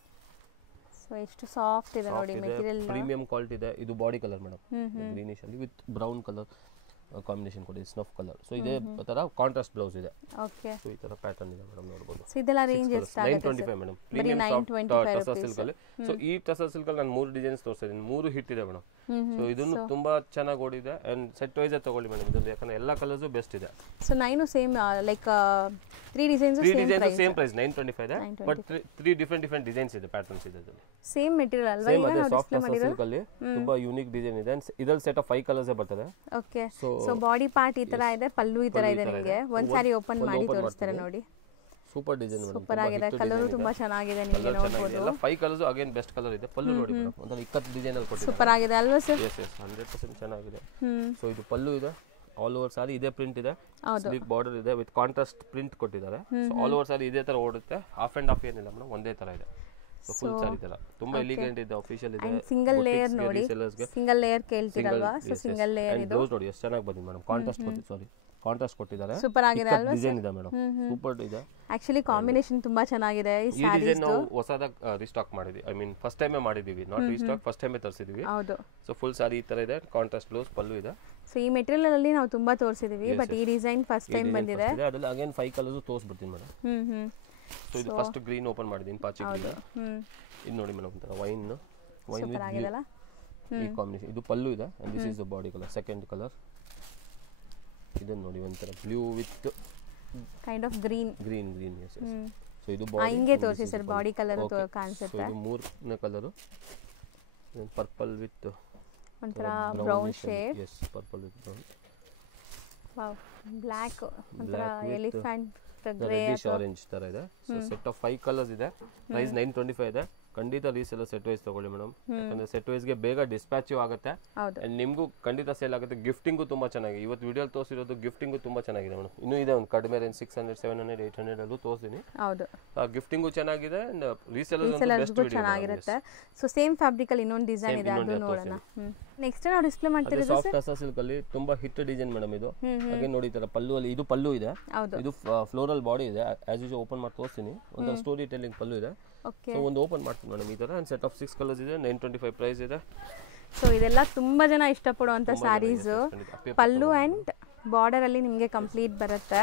ಸೊ ಎಷ್ಟು ಸಾಫ್ಟ್ ಇದೆ ನೋಡಿ ಮೆಟೀರಿಯಲ್, ಪ್ರೀಮಿಯಂ ಕ್ವಾಲಿಟಿ ಇದೆ. ಇದು ಬಾಡಿ ಕಲರ್ ಮೇಡಮ್, ಗ್ರೀನಿಶ್ ಅಲ್ಲಿ ವಿತ್ ಬ್ರೌನ್ ಕಲರ್ ಕಾಂಬಿನೇಷನ್ ಕೊಡಿ, ಸ್ನಫ್ ಕಲರ್. ಸೊ ಇದೇ ತರ ಕಾಂಟ್ರಾಸ್ಟ್ ಬ್ಲೌಸ್ ಇದೆ. ಓಕೆ, ಸೊ ಈ ತರ ಪ್ಯಾಟರ್ನ್ ಇದೆ ಮೇಡಮ್, ನೋಡಬಹುದು. ಸೊ ಇದೆಲ್ಲ ರೇಂಜ್ ಎಷ್ಟು ಆಗುತ್ತೆ? 925 madam, premium soft tussar silk ಅಲ್ಲಿ. ಸೊ ಈ ಟಸರ್ ಸಿಲ್ಕ್ ಅಲ್ಲಿ ನಾನು 3 ಡಿಸೈನ್ಸ್ ತೋರಿಸ್ತೀನಿ, 3 ಹಿಟ್ ಇದೆ ಮೇಡಮ್. ಸೊ ಇದನ್ನು ತುಂಬಾ ಚೆನ್ನಾಗಿ ಓಡಿದೆ ಅಂಡ್ ಸೆಟ್ ವೈಸ್ ತಗೊಳ್ಳಿ ಮೇಡಮ್, ಇದರಲ್ಲಿ ಯಾಕಂದ್ರೆ ಎಲ್ಲಾ ಕಲರ್ಸ್ ಬೆಸ್ಟ್ ಇದೆ. So 9 same like 3 designs same price 925 ಇದೆ, ಬಟ್ 3 ಡಿಫರೆಂಟ್ ಡಿಸೈನ್ಸ್ ಇದೆ, ಪ್ಯಾಟರ್ನ್ಸ್ ಇದೆ ಇದರಲ್ಲಿ. ಸೇಮ್ ಮೆಟೀರಿಯಲ್ ಅಲ್ವಾ? ಸೇಮ್ ಅದೇ ಸಾಫ್ಟ್ ಟಸರ್ ಸಿಲ್ಕ್ ಅಲ್ಲಿ ತುಂಬಾ ಯೂನಿಕ್ ಡಿಸೈನ್ ಇದೆ. ಇದರಲ್ಲಿ ಸೆಟ್ ಆಫ್ 5 ಕಲರ್ಸ್ ಬರ್ತದೆ. ಓಕೆ, ಸೊ ಬಾಡಿ ಪಾರ್ಟ್ ಈ ತರ ಇದೆ, ಪಲ್ಲು ಈ ತರ ಇದೆ. ನಿಮಗೆ ಒಂದ್ ಸಾರಿ ಓಪನ್ ಮಾಡಿ ತೋರಿಸ್ತಾರೆ ನೋಡಿ. ಸೂಪರ್ ಡಿಸೈನ್ ಮೇಡಮ್, ಸೂಪರ್ ಆಗಿದೆ, ಕಲರ್ ತುಂಬಾ ಚೆನ್ನಾಗಿದೆ, ನಿಮಗೆ ನೋಡಬಹುದು. ಎಲ್ಲ 5 ಕಲರ್ಸ್ ಅಗೇನ್ ಬೆಸ್ಟ್ ಕಲರ್ ಇದೆ. ಪಲ್ಲು ನೋಡಿ ಮೇಡಮ್, ಒಂದರ 20 ಡಿಸೈನ್ ಅಲ್ಲಿ ಕೊಟ್ಟಿದ್ದಾರೆ. ಸೂಪರ್ ಆಗಿದೆ ಅಲ್ವಾ ಸರ್? ಎಸ್ 100% ಚೆನ್ನಾಗಿದೆ. ಸೊ ಇದು ಪಲ್ಲು ಇದೆ, ಆಲ್ ಓವರ್ ಸಾರಿ ಇದೇ ಪ್ರಿಂಟ್ ಇದೆ, ಸ್ಲೀಕ್ ಬಾರ್ಡರ್ ಇದೆ ವಿತ್ ಕಾಂಟ್ರಾಸ್ಟ್ ಪ್ರಿಂಟ್ ಕೊಟ್ಟಿದ್ದಾರೆ. ಸೊ ಆಲ್ ಓವರ್ ಸಾರಿ ಇದೇ ತರ ಓಡುತ್ತೆ, ಹಾಫ್ ಅಂಡ್ ಹಾಫ್ ಏನಿಲ್ಲ ಮೇಡಮ್, ಒಂದೇ ತರ ಇದೆ. ಸೊ ಫುಲ್ ಸಾರಿ ತರ ತುಂಬಾ ಎಲಿಗೆಂಟ್ ಇದೆ, ಆಫಿಷಿಯಲ್ ಇದೆ. ಸಿಂಗಲ್ ಲೇಯರ್ ನೋಡಿ, ಸಿಂಗಲ್ ಲೇಯರ್ ಕೇಳ್ತಿರಲ್ವಾ? ಸೊ ಸಿಂಗಲ್ ಲೇಯರ್ ಇದು. ಬ್ಲೌಸ್ ನೋಡಿ ಎಷ್ಟು ಚೆನ್ನಾಗಿ ಬಂದಿದೆ ಮೇಡಮ್, ಕಾಂಟ್ರಾಸ್ಟ್ ಕೊಟ್ಟಿದ್ದಾರೆ. ಸೂಪರ್ ಆಗಿದೆ ಅಲ್ವಾ? ಡಿಸೈನ್ ಇದೆ ಮೇಡಮ್, ಸೂಪರ್ ಇದೆ. ಆಕ್ಚುಲಿ ಕಾಂಬಿನೇಷನ್ ತುಂಬಾ ಚೆನ್ನಾಗಿದೆ. ಈ ಡಿಸೈನ್ ನಾವು ಹೊಸದಾಗಿ ರೀಸ್ಟಾಕ್ ಮಾಡಿದ್ವಿ, ಐ ಮೀನ್ ಫಸ್ಟ್ ಟೈಮ್ ಮಾಡಿದೀವಿ, ನಾಟ್ ರೀಸ್ಟಾಕ್, ಫಸ್ಟ್ ಟೈಮ್ ತರಿಸಿದೀವಿ. ಹೌದು. ಸೊ ಫುಲ್ ಸಾರಿ ಈ ತರ ಇದೆ, ಕಾಂಟ್ರಾಸ್ಟ್ ಬ್ಲೌಸ್, ಪಲ್ಲು ಇದೆ. ಸೊ ಈ ಮೆಟೀರಿಯಲ್ ಅಲ್ಲಿ ನಾವು ತುಂಬಾ ತೋರಿಸಿದೀವಿ, ಬಟ್ ಈ ಡಿಸೈನ್ ಫಸ್ಟ್ ಟೈಮ್ ಬಂದಿದೆ. ಅದರಲ್ಲಿ ಅಗೇನ್ 5 ಕಲರ್ಸ್ ತೋರಿಸ್ಬಿಡ್ತೀನಿ ಮೇಡಮ್. ಸೊ ಇದು ಫಸ್ಟ್ ಗ್ರೀನ್ ಓಪನ್ ಮಾಡಿದೀನಿ, ಪಾಚಿ ಗ್ರೀನ್. ಇದು ನೋಡಿ ಮೇಡಮ್, ಒಂಥರ ವೈನ್ ವಿತ್ ಈ ಕಾಂಬಿನೇಷನ್. ಇದು ಪಲ್ಲು ಇದೆ and this is the body colour, second colour. ಇದನ್ನ ನೋಡಿ, ಒಂಥರ blue with kind of green. Yes. So ಇದು ಬಾಡಿ ಹಿಂಗೆ ತೋರಿಸಿ ಸರ್, ಬಾಡಿ ಕಲರ್ ಕಾಣಿಸುತ್ತೆ. ಸೊ ಇದು ಮೂರನೇ ಕಲರ್, ಪರ್ಪಲ್ ವಿತ್ ಒಂಥರ brown shade. Yes, purple with brown. Wow, black ಒಂಥರ ಎಲಿಫೆಂಟ್ ಗ್ರೇ ಆರೆಂಜ್ ತರ ಇದೆ. ಸೊ ಸೆಟ್ ಆಫ್ 5 ಕಲರ್ಸ್ ಇದೆ, ಪ್ರೈಸ್ 925 ಇದೆ. ಖಂಡಿತ ರೀಸೆಲ್ಲ ಸೆಟ್ ವೈಸ್ ತಗೊಳ್ಳಿ ಮೇಡಮ್, ಯಾಕಂದ್ರೆ ಸೆಟ್ ವೈಸ್ಗೆ ಬೇಗ ಡಿಸ್ಪ್ಯಾಚ್ ಆಗುತ್ತೆ ಅಂಡ್ ನಿಮಗೂ ಖಂಡಿತ ಸೇಲ್ ಆಗುತ್ತೆ. ಗಿಫ್ಟಿಂಗು ತುಂಬಾ ಚೆನ್ನಾಗಿದೆ, ಇವತ್ತು ವಿಡಿಯೋ ತೋರಿಸಿರೋದು ಗಿಫ್ಟಿಂಗು ತುಂಬಾ ಚೆನ್ನಾಗಿದೆ ಮೇಡಮ್. ಇನ್ನೂ ಇದೆ ಒಂದು ಕಡಿಮೆ ರೇಂಜ್ 600, 700, 800 ಅಲ್ಲೂ ತೋರಿಸ್ತೀನಿ. ಹೌದು, ಗಿಫ್ಟಿಂಗು ಚೆನ್ನಾಗಿದೆ ಅಂಡ್ ರೀಸೆಲ್ಲರ್ಸ್ ಚೆನ್ನಾಗಿರುತ್ತೆ. ಸೊ ಸೇಮ್ ಫ್ಯಾಬ್ರಿಕ್ ಅಲ್ಲಿ ಇನ್ನೊಂದು ಡಿಸೈನ್ ಇದೆ, ಅದು ನೋಡೋಣ. ನೆಕ್ಸ್ಟ್ ನಾವು ಡಿಸ್ಪ್ಲೇ ಮಾಡ್ತಿರೋದು ಸಾಫ್ಟ್ ಟಸರ್ ಸಿಲ್ಕ್ ಅಲ್ಲಿ ತುಂಬಾ ಹಿಟ್ ಡಿಸೈನ್ ಮೇಡಮ್. ಇದು ಹಾಗೆ ನೋಡಿ, ತರ ಪಲ್ಲು ಅಲ್ಲಿ ಇದು ಪಲ್ಲು ಇದೆ, ಇದು ಫ್ಲೋರಲ್ ಬಾಡಿ ಇದೆ. ಆಸ್ ಯೂಶುವಲ್ ಓಪನ್ ಮಾಡಿ ತೋರಿಸ್ತೀನಿ, ಒಂದು ಸ್ಟೋರಿ ಟೆಲ್ಲಿಂಗ್ ಪಲ್ಲು ಇದೆ. ಸೊ ಒಂದು ಓಪನ್ ಮಾಡ್ತೀನಿ ಮೇಡಮ್, ಈ ತರ ಅಂಡ್ ಸೆಟ್ ಆಫ್ 6 ಕಲರ್ಸ್ ಇದೆ, 925 ಪ್ರೈಸ್ ಇದೆ. ಸೊ ಇದೆಲ್ಲ ತುಂಬಾ ಜನ ಇಷ್ಟಪಡುವಂತ ಸ್ಯಾರೀಸ್, ಪಲ್ಲು ಅಂಡ್ ಬಾರ್ಡರ್ ಅಲ್ಲಿ ನಿಮಗೆ ಕಂಪ್ಲೀಟ್ ಬರುತ್ತೆ.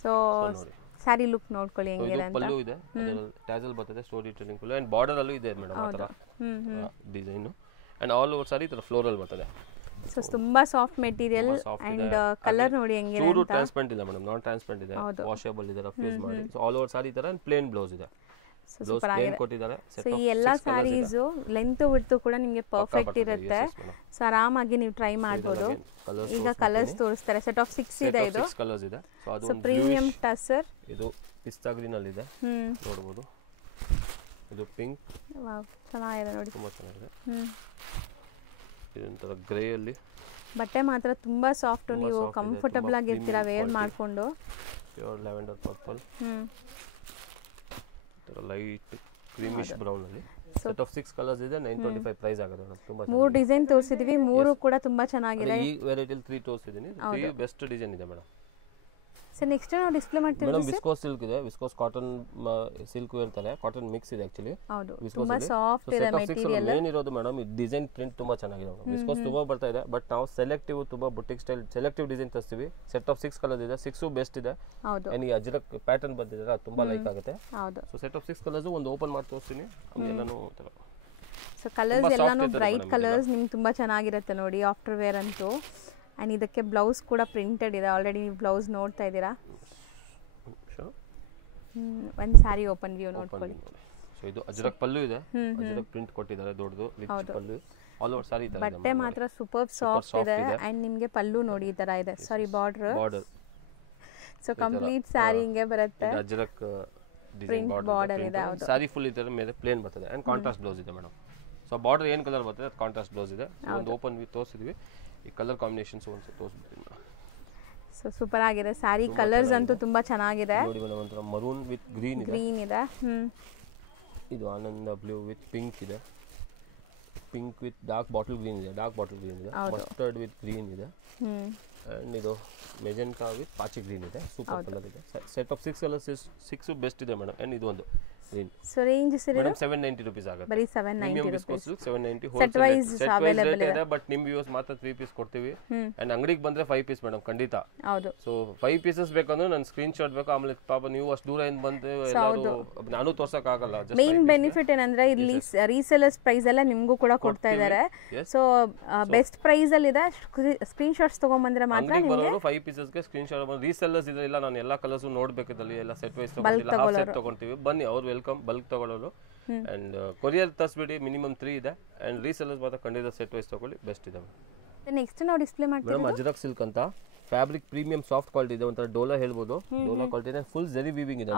ಸೊ ಸ್ಯಾರಿ ಲುಕ್ ನೋಡ್ಕೊಳ್ಳಿ ಹೆಂಗಿದೆ ಅಂತ. ಪಲ್ಲು ಇದೆ, ಟ್ಯಾಸಲ್ ಬರ್ತದೆ, story telling pallu and border ಅಲ್ಲೂ ಇದೆ ಮೇಡಮ್ ಆ ತರ ಡಿಸೈನ್ ಅಂಡ್ ಆಲ್ ಓವರ್ ಸಾರಿ ತರ ಫ್ಲೋರಲ್ ಬರ್ತದೆ. ಸೊ ತುಂಬಾ ಸಾಫ್ಟ್ ಮೆಟೀರಿಯಲ್ ಅಂಡ್ ಕಲರ್ ನೋಡಿ ಹೆಂಗಿದೆ ಅಂತ. ಟ್ರಾನ್ಸ್ಪರೆಂಟ್ ಇಲ್ಲ ಮೇಡಮ್, ನಾನ್ ಟ್ರಾನ್ಸ್ಪರೆಂಟ್ ಇದೆ, ವಾಷೇಬಲ್ ಇದೆ, ರಫ್ ಯೂಸ್ ಮಾಡಿ. ಸೊ ಆಲ್ ಓವರ್ ಸಾರಿ ತರ ಪ್ಲೇನ್ ಬ್ಲೌಸ್ ಇದೆ, ಬ್ಲೌಸ್ ಪ್ಲೇನ್ ಕೊಟ್ಟಿದ್ದಾರೆ. ಸೊ ಈ ಎಲ್ಲಾ ಸ್ಯಾರೀಸ್ ಲೆಂತ್ ವಿಡ್ತ್ ಕೂಡ ನಿಮಗೆ ಪರ್ಫೆಕ್ಟ್ ಇರುತ್ತೆ. ಸೊ ಆರಾಮಾಗಿ ನೀವು ಟ್ರೈ ಮಾಡಬಹುದು. ಈಗ ಕಲರ್ಸ್ ತೋರಿಸ್ತಾರೆ, ಸೆಟ್ ಆಫ್ 6 ಇದೆ. ಇದು 6 ಕಲರ್ಸ್ ಇದೆ. ಸೊ ಅದು ಒಂದು ಪ್ರೀಮಿಯಂ ಟಸರ್, ಇದು ಪಿಸ್ತಾ ಗ್ರೀನ್ ಅಲ್ಲಿ ಇದೆ, ನೋಡಬಹುದು. ಇದು ಪಿಂಕ್, ವಾವ್ ಚೆನ್ನಾಗಿದೆ ನೋಡಿ, ತುಂಬಾ ಚೆನ್ನಾಗಿದೆ. ಇದೊಂಥರ ಗ್ರೇ ಅಲ್ಲಿ ಬಟ್ಟೆ ಮಾತ್ರ ತುಂಬಾ ಸಾಫ್ಟ್, ನೀವು ಕಂಫರ್ಟಬಲ್ ಆಗಿರ್ತೀರಾ ವೇರ್ ಮಾಡ್ಕೊಂಡು. Pure lavender purple, light creamish brown ಅಲ್ಲಿ ಸೆಟ್ ಆಫ್ 6 ಕಲರ್ಸ್ ಇದೆ 925 ಪ್ರೈಸ್ ಆಗುತ್ತೆ ಮೇಡಮ್ ತುಂಬಾ 3 ಡಿಸೈನ್ ತೋರಿಸಿದೀವಿ 3 ಕೂಡ ತುಂಬಾ ಚೆನ್ನಾಗಿದೆ ಈ ವೆರೈಟಿಲಿ 3 ತೋರಿಸಿದೀನಿ 3 ಬೆಸ್ಟ್ ಡಿಸೈನ್ ಇದೆ ಮೇಡಮ್ ಸರ್ ನೆಕ್ಸ್ಟ್ ನಾವು ಡಿಸ್ಪ್ಲೇ ಮಾಡ್ತೀವಿ ಮೇಡಮ್ ವಿಸ್ಕೋಸ್ ಸಿಲ್ಕ್ ಇದೆ ವಿಸ್ಕೋಸ್ ಕಾಟನ್ ಸಿಲ್ಕ್ ಹೇಳ್ತಾರೆ ಕಾಟನ್ ಮಿಕ್ಸ್ ಇದೆ ಆಕ್ಚುಲಿ ಹೌದು ತುಂಬಾ ಸಾಫ್ಟ್ ಇದೆ ಮೆಟೀರಿಯಲ್ ಮೇನ್ ಇರೋದು ಮೇಡಮ್ ಈ ಡಿಸೈನ್ ಪ್ರಿಂಟ್ ತುಂಬಾ ಚೆನ್ನಾಗಿದೆ ವಿಸ್ಕೋಸ್ ತುಂಬಾ ಬರ್ತಾ ಇದೆ ಬಟ್ ನಾವು ಸೆಲೆಕ್ಟಿವ್ ತುಂಬಾ ಬುಟಿಕ್ ಸ್ಟೈಲ್ ಸೆಲೆಕ್ಟಿವ್ ಡಿಸೈನ್ ತರ್ತೀವಿ ಸೆಟ್ ಆಫ್ 6 ಕಲರ್ಸ್ ಇದೆ 6 ಬೆಸ್ಟ್ ಇದೆ ಹೌದು and ಈ ಅಜ್ರಕ್ ಪ್ಯಾಟರ್ನ್ ಬಂದಿದೆ ಅದು ತುಂಬಾ ಲೈಕ್ ಆಗುತ್ತೆ ಹೌದು ಸೊ ಸೆಟ್ ಆಫ್ 6 ಕಲರ್ಸ್ ಒಂದು ಓಪನ್ ಮಾಡಿ ತೋರಿಸ್ತೀನಿ ಎಲ್ಲಾನು ತರ ಸೊ ಕಲರ್ಸ್ ಎಲ್ಲಾನು ಬ್ರೈಟ್ ಕಲರ್ಸ್ ನಿಮ್ಗೆ ತುಂಬಾ ಚೆನ್ನಾಗಿರುತ್ತೆ ನೋಡಿ ಆಫ್ಟರ್ ವೇರ್ ಅಂತೂ ಆ್ಯಂಡ್ ಇದಕ್ಕೆ ಬ್ಲೌಸ್ ಕೂಡ ಪ್ರಿಂಟೆಡ್ ಇದೆ ಆಲ್ರೆಡಿ ನೀವು ಬ್ಲೌಸ್ ನೋಡ್ತಾ ಇದ್ದೀರಾ ಒಂದು ಸ್ಯಾರಿ ಓಪನ್ ವ್ಯೂ ನೋಡ್ಕೊಳ್ಳಿ ಸೊ ಇದು ಅಜ್ರಕ್ ಪಲ್ಲು ಇದೆ ಅಜ್ರಕ್ ಪ್ರಿಂಟ್ ಕೊಟ್ಟಿದ್ದಾರೆ ದೊಡ್ಡದು ರಿಚ್ ಪಲ್ಲು ಆಲ್ ಓವರ್ ಸಾರಿ ತರ ಇದೆ ಬಟ್ಟೆ ಮಾತ್ರ ಸೂಪರ್ ಸಾಫ್ಟ್ ಇದೆ ಆ್ಯಂಡ್ ನಿಮಗೆ ಪಲ್ಲು ನೋಡಿ ಈ ತರ ಇದೆ ಸಾರಿ ಬಾರ್ಡರ್ ಸೊ ಕಂಪ್ಲೀಟ್ ಸ್ಯಾರಿ ಹಿಂಗೆ ಬರುತ್ತೆ ಅಜ್ರಕ್ ಡಿಸೈನ್ ಬಾರ್ಡರ್ ಇದೆ ಸಾರಿ ಫುಲ್ ಇದರ ಮೇಲೆ ಪ್ಲೇನ್ ಬರ್ತದೆ ಅಂಡ್ ಕಾಂಟ್ರಾಸ್ಟ್ ಬ್ಲೌಸ್ ಇದೆ ಮೇಡಮ್ ಸೊ ಬಾರ್ಡರ್ ಏನು ಕಲರ್ ಬರ್ತದೆ ಅದು ಕಾಂಟ್ರಾಸ್ಟ್ ಬ್ಲೌಸ್ ಇದೆ ಒಂದು ಓಪನ್ ವ್ಯೂ ತೋರಿಸಿದ್ವಿ ಈ ಕಲರ್ ಕಾಂಬಿನೇಷನ್ಸ್ ಒಂದು ತೋರಿಸ್ಬಿಡ್ತೀನಿ ಸೊ ಸೂಪರ್ ಆಗಿದೆ ಸ್ಯಾರಿ ಕಲರ್ಸ್ ಅಂತೂ ತುಂಬಾ ಚೆನ್ನಾಗಿದೆ ನೋಡಿ ಮೇಡಮ್ ಒಂಥರ ಮರೂನ್ ವಿತ್ ಗ್ರೀನ್ ಇದೆ ಇದು ಆನಂದ ಬ್ಲೂ ವಿತ್ ಪಿಂಕ್ ಇದೆ pink with dark bottle green ಇದೆ ಮಸ್ಟರ್ಡ್ ವಿತ್ ಗ್ರೀನ್ ಇದೆ ಅಂಡ್ ಇದು ಮೆಜೆಂಟಾ ವಿತ್ ಪಾಚಿ ಗ್ರೀನ್ ಇದೆ ಸೂಪರ್ ಕಲರ್ ಇದೆ ಸೆಟ್ ಆಫ್ 6 ಕಲರ್ಸ್ 6 ಬೆಸ್ಟ್ ಇದೆ ಮೇಡಮ್ ಅಂಡ್ ಇದು ಒಂದು green so range sir madam 790 rupees ಆಗುತ್ತೆ ಬರೀ 790 ರೂಪೀಸ್ 790 ಸೆಟ್ ವೈಸ್ ಅವೈಲೇಬಲ್ ಇದೆ ಬಟ್ ನಿಮ್ ವ್ಯೂಸ್ ಮಾತ್ರ 3 ಪೀಸ್ ಕೊಡ್ತೀವಿ ಅಂಡ್ ಅಂಗಡಿಗೆ ಬಂದ್ರೆ 5 ಪೀಸ್ ಮೇಡಮ್ ಖಂಡಿತ ಹೌದು ಸೊ 5 ಪೀಸಸ್ ಬೇಕಂದ್ರೆ ನಾನು ಸ್ಕ್ರೀನ್ ಶಾಟ್ ಬೇಕು ಆಮೇಲೆ ಪಾಪ ನೀವು ಅಷ್ಟು ದೂರ ಏನ್ ಬಂದು ಎಲ್ಲರೂ ನಾನು ತೋರ್ಸಕ್ ಆಗಲ್ಲ ಮೇನ್ ಬೆನಿಫಿಟ್ ಏನಂದ್ರೆ ಇಲ್ಲಿ ರೀಸೆಲರ್ಸ್ ಪ್ರೈಸ್ ಎಲ್ಲ ನಿಮಗೂ ಕೂಡ ಕೊಡ್ತಾ ಇದ್ದಾರೆ ಸೊ ಬೆಸ್ಟ್ ಪ್ರೈಸ್ ಅಲ್ಲಿ ಇದೆ ಸ್ಕ್ರೀನ್ ಶಾಟ್ಸ್ ತಗೊಂಡ್ಬಂದ್ರೆ ಮಾತ್ರ ನಿಮಗೆ 5 ಪೀಸಸ್ ಗೆ ಸ್ಕ್ರೀನ್ ಶಾಟ್ ಬಂದ್ರೆ ರೀಸೆಲ್ಲರ್ಸ್ ಇದೆ ಇಲ್ಲ ನಾನು ಎಲ್ಲಾ ಕಲರ್ಸ್ ನೋಡ್ಬೇಕದಲ್ಲಿ ಎಲ್ಲ ಸೆಟ್ ವೈಸ್ ತಗೊಂಡಿಲ್ಲ ಹಾಫ್ ಸೆಟ್ ತಗೊಂತೀವಿ ಬನ್ನಿ ಅವ್ರು ವೆಲ್ಕಮ್ ಬಲ್ಕ್ ತಗೊಳ್ಳೋರು ಅಂಡ್ ಕೊರಿಯರ್ ತರಿಸ್ಬಿಡಿ ಮಿನಿಮಮ್ 3 ಇದೆ ಅಂಡ್ ರೀಸೆಲ್ಲರ್ಸ್ ಮಾತ್ರ ಖಂಡಿತ ಸೆಟ್ ವೈಸ್ ತಗೊಳ್ಳಿ ಬೆಸ್ಟ್ ಇದೆ ನೆಕ್ಸ್ಟ್ ನಾವು ಡಿಸ್ಪ್ಲೇ ಮಾಡ್ತೀವಿ ಮೇಡಮ್ ಅಜ್ರಕ್ ಸಿಲ್ಕ್ ಅಂತ ಫ್ಯಾಬ್ರಿಕ್ ಪ್ರೀಮಿಯಂ ಸಾಫ್ಟ್ ಕ್ವಾಲಿಟಿ ಇದೆ ಒಂಥರ ಡೋಲಾ ಹೇಳ್ಬೋದು ಡೋಲಾ ಕ್ವಾಲಿಟಿ ಇದೆ ಫುಲ್ ಜರಿ ವೀವಿಂಗ್ ಇದೆ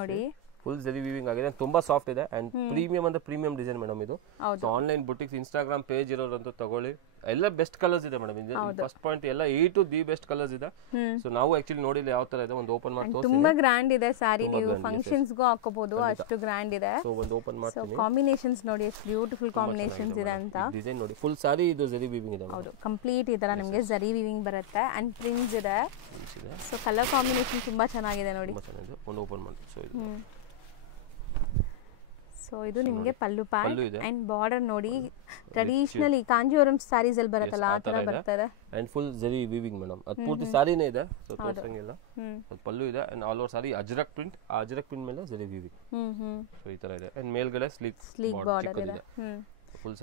ನೋಡಿ ಫುಲ್ ಜರಿ ವೀವಿಂಗ್ ಆಗಿದೆ ತುಂಬಾ ಸಾಫ್ಟ್ ಇದೆ ಅಂಡ್ ಪ್ರೀಮಿಯಂ ಅಂದ್ರೆ ಪ್ರೀಮಿಯಂ ಡಿಸೈನ್ ಮೇಡಮ್ ಇದು so online boutiques Instagram page ಇರೋರಂತೂ ತಗೊಳ್ಳಿ ಎಲ್ಲ ಬೆಸ್ಟ್ ಕಲರ್ಸ್ ಇದೆ ಮೇಡಮ್ ಫಸ್ಟ್ ಪಾಯಿಂಟ್ ಎಲ್ಲ ಟು ದಿ ಬೆಸ್ಟ್ ಕಲರ್ಸ್ ಇದೆ ಸೊ ನಾವು ಆಕ್ಚುಲಿ ನೋಡಿಲ್ಲ ಯಾವ ತರ ಇದೆ ಒಂದು ಓಪನ್ ಮಾಡಿ ತೋರಿಸಿ ತುಂಬಾ ಗ್ರ್ಯಾಂಡ್ ಇದೆ ಸಾರಿ ನೀವು ಫಂಕ್ಷನ್ಸ್ ಗು ಹಾಕೋಬಹುದು ಅಷ್ಟು ಗ್ರ್ಯಾಂಡ್ ಇದೆ ಸೊ ಒಂದು ಓಪನ್ ಮಾಡ್ತೀನಿ ಸೊ ಕಾಂಬಿನೇಷನ್ಸ್ ನೋಡಿ ಎಷ್ಟು ಬ್ಯೂಟಿಫುಲ್ ಕಾಂಬಿನೇಷನ್ಸ್ ಇದೆ ಅಂತ ಡಿಸೈನ್ ನೋಡಿ ಫುಲ್ ಸಾರಿ ಇದು ಜರಿ ವೀವಿಂಗ್ ಇದೆ ಹೌದು ಕಂಪ್ಲೀಟ್ ಈ ತರ ನಿಮಗೆ ಜರಿ ವೀವಿಂಗ್ ಬರುತ್ತೆ ಅಂಡ್ ಪ್ರಿಂಟ್ಸ್ ಇದೆ ಸೊ ಕಲರ್ ಕಾಂಬಿನೇಷನ್ ತುಂಬಾ ಚೆನ್ನಾಗಿದೆ ನೋಡಿ ಒಂದು ಓಪನ್ ಮಾಡಿ ಸೊ ಇದು ನಿಮಗೆ ಪಲ್ಲು ಪಾರ್ಟ್ ಅಂಡ್ ಬಾರ್ಡರ್ ನೋಡಿ ಟ್ರೆಡಿಷನಲಿ ಕಾಂಜೀವರಂ ಸ್ಯಾರೀಸ್ ಅಲ್ಲಿ ಬರುತ್ತಲ್ಲ ಆ ತರ ಬರ್ತದೆ and full zari weaving madam ಅದು ಪೂರ್ತಿ ಸಾರಿನೇ ಇದೆ ಸೊ ತೋರಿಸಂಗಿಲ್ಲ ಅದು ಪಲ್ಲು ಇದೆ and all over sorry Ajrakh print ಆ ಅಜ್ರಕ್ ಪ್ರಿಂಟ್ ಮೇಲೆ ಜರಿ ವೀವಿಂಗ್ ಸೊ ಈ ತರ ಇದೆ ಅಂಡ್ ಮೇಲ್ಗಡೆ ಸ್ಲೀಕ್ ಬಾರ್ಡರ್ ಇದೆ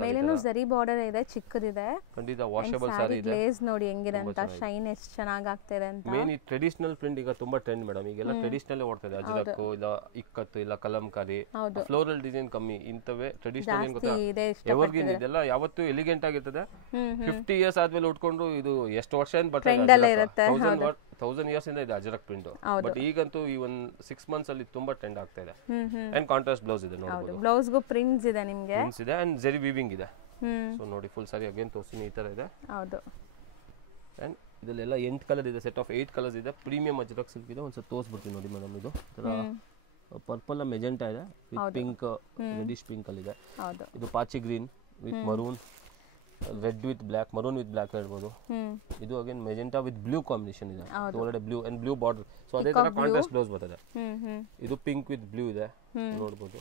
ಮೇಲೇನು ಜರಿ ಬಾರ್ಡರ್ ಇದೆ ಚಿಕ್ಕದಿದೆ ಖಂಡಿತ ವಾಷಬಲ್ ಸಾರಿ ಇದೆ ಗ್ಲೇಸ್ ನೋಡಿ ಹೆಂಗಿದೆ ಅಂತ ಶೈನ್ ಎಷ್ಟು ಚೆನ್ನಾಗಿ ಆಗ್ತಾ ಇದೆ ಅಂತ ಮೇನ್ ಈ ಟ್ರೆಡಿಷನಲ್ ಪ್ರಿಂಟ್ ಈಗ ತುಂಬಾ ಟ್ರೆಂಡ್ ಮೇಡಮ್ ಈಗೆಲ್ಲ ಟ್ರೆಡಿಷನಲ್ ಓಡ್ತಾ ಇದೆ ಅಜ್ರಕ್ ಇಲ್ಲ ಇಕ್ಕತ್ತು ಇಲ್ಲ ಕಲಂಕಾರಿ ಫ್ಲೋರಲ್ ಡಿಸೈನ್ ಕಮ್ಮಿ ಇಂತವೇ ಟ್ರೆಡಿಷನಲ್ ಏನ್ ಗೊತ್ತಾ ಎವರ್ಗ್ರೀನ್ ಇದೆಲ್ಲ ಯಾವತ್ತೂ ಎಲಿಗೆಂಟ್ ಆಗಿರ್ತದೆ 50 ಇಯರ್ಸ್ ಆದ್ಮೇಲೆ ಉಟ್ಕೊಂಡು ಇದು ಎಷ್ಟು ವರ್ಷ ಏನ್ ಬರ್ತದೆ 1000 ಇಯರ್ಸ್ ಇಂದ ಇದೆ ಅಜ್ರಕ್ ಪ್ರಿಂಟ್ ಬಟ್ ಈಗಂತೂ ಈ ಒಂದು 6 ಮಂತ್ಸ್ ಅಲ್ಲಿ ತುಂಬಾ ಟ್ರೆಂಡ್ ಆಗ್ತಾ ಇದೆ ಅಂಡ್ ಕಾಂಟ್ರಾಸ್ಟ್ ಬ್ಲೌಸ್ ಇದೆ ನೋಡಬಹುದು ಬ್ಲೌಸ್ ಗು ಪ್ರಿಂಟ್ಸ್ ಇದೆ ನಿಮಗೆ ಪ್ರಿಂಟ್ಸ್ ಇದೆ ಅಂಡ್ ಜರಿ ವೀವಿಂಗ್ ಇದೆ ಸೊ ನೋಡಿ ಫುಲ್ ಸಾರಿ ಅಗೇನ್ ತೋರಿಸ್ತೀನಿ ಈ ತರ ಇದೆ ಹೌದು ಅಂಡ್ ಇದೆಲ್ಲ 8 ಕಲರ್ ಇದೆ ಸೆಟ್ ಆಫ್ 8 ಕಲರ್ಸ್ ಇದೆ ಪ್ರೀಮಿಯಂ ಅಜ್ರಕ್ ಸಿಲ್ಕ್ ಇದೆ ಒಂದ್ಸಲ ತೋರಿಸ್ಬಿಡ್ತೀನಿ ನೋಡಿ ಮೇಡಮ್ ಇದು ಪರ್ಪಲ್ ಮೆಜೆಂಟಾ ಇದೆ ವಿತ್ ಪಿಂಕ್ ರೆಡಿಶ್ ಪಿಂಕ್ ಅಲ್ಲಿ ಇದೆ ಇದು ಪಾಚಿ green with maroon red with black maroon with black ಹೇಳ್ಬೋದು ಇದು again magenta with blue combination ಇದೆ ಒಳಗಡೆ blue and blue border so ಅದೇ ತರ ಕಾಂಟ್ರಾಸ್ಟ್ ಬ್ಲೌಸ್ ಬರ್ತದೆ ಇದು ಪಿಂಕ್ ವಿತ್ ಬ್ಲೂ ಇದೆ ನೋಡಬಹುದು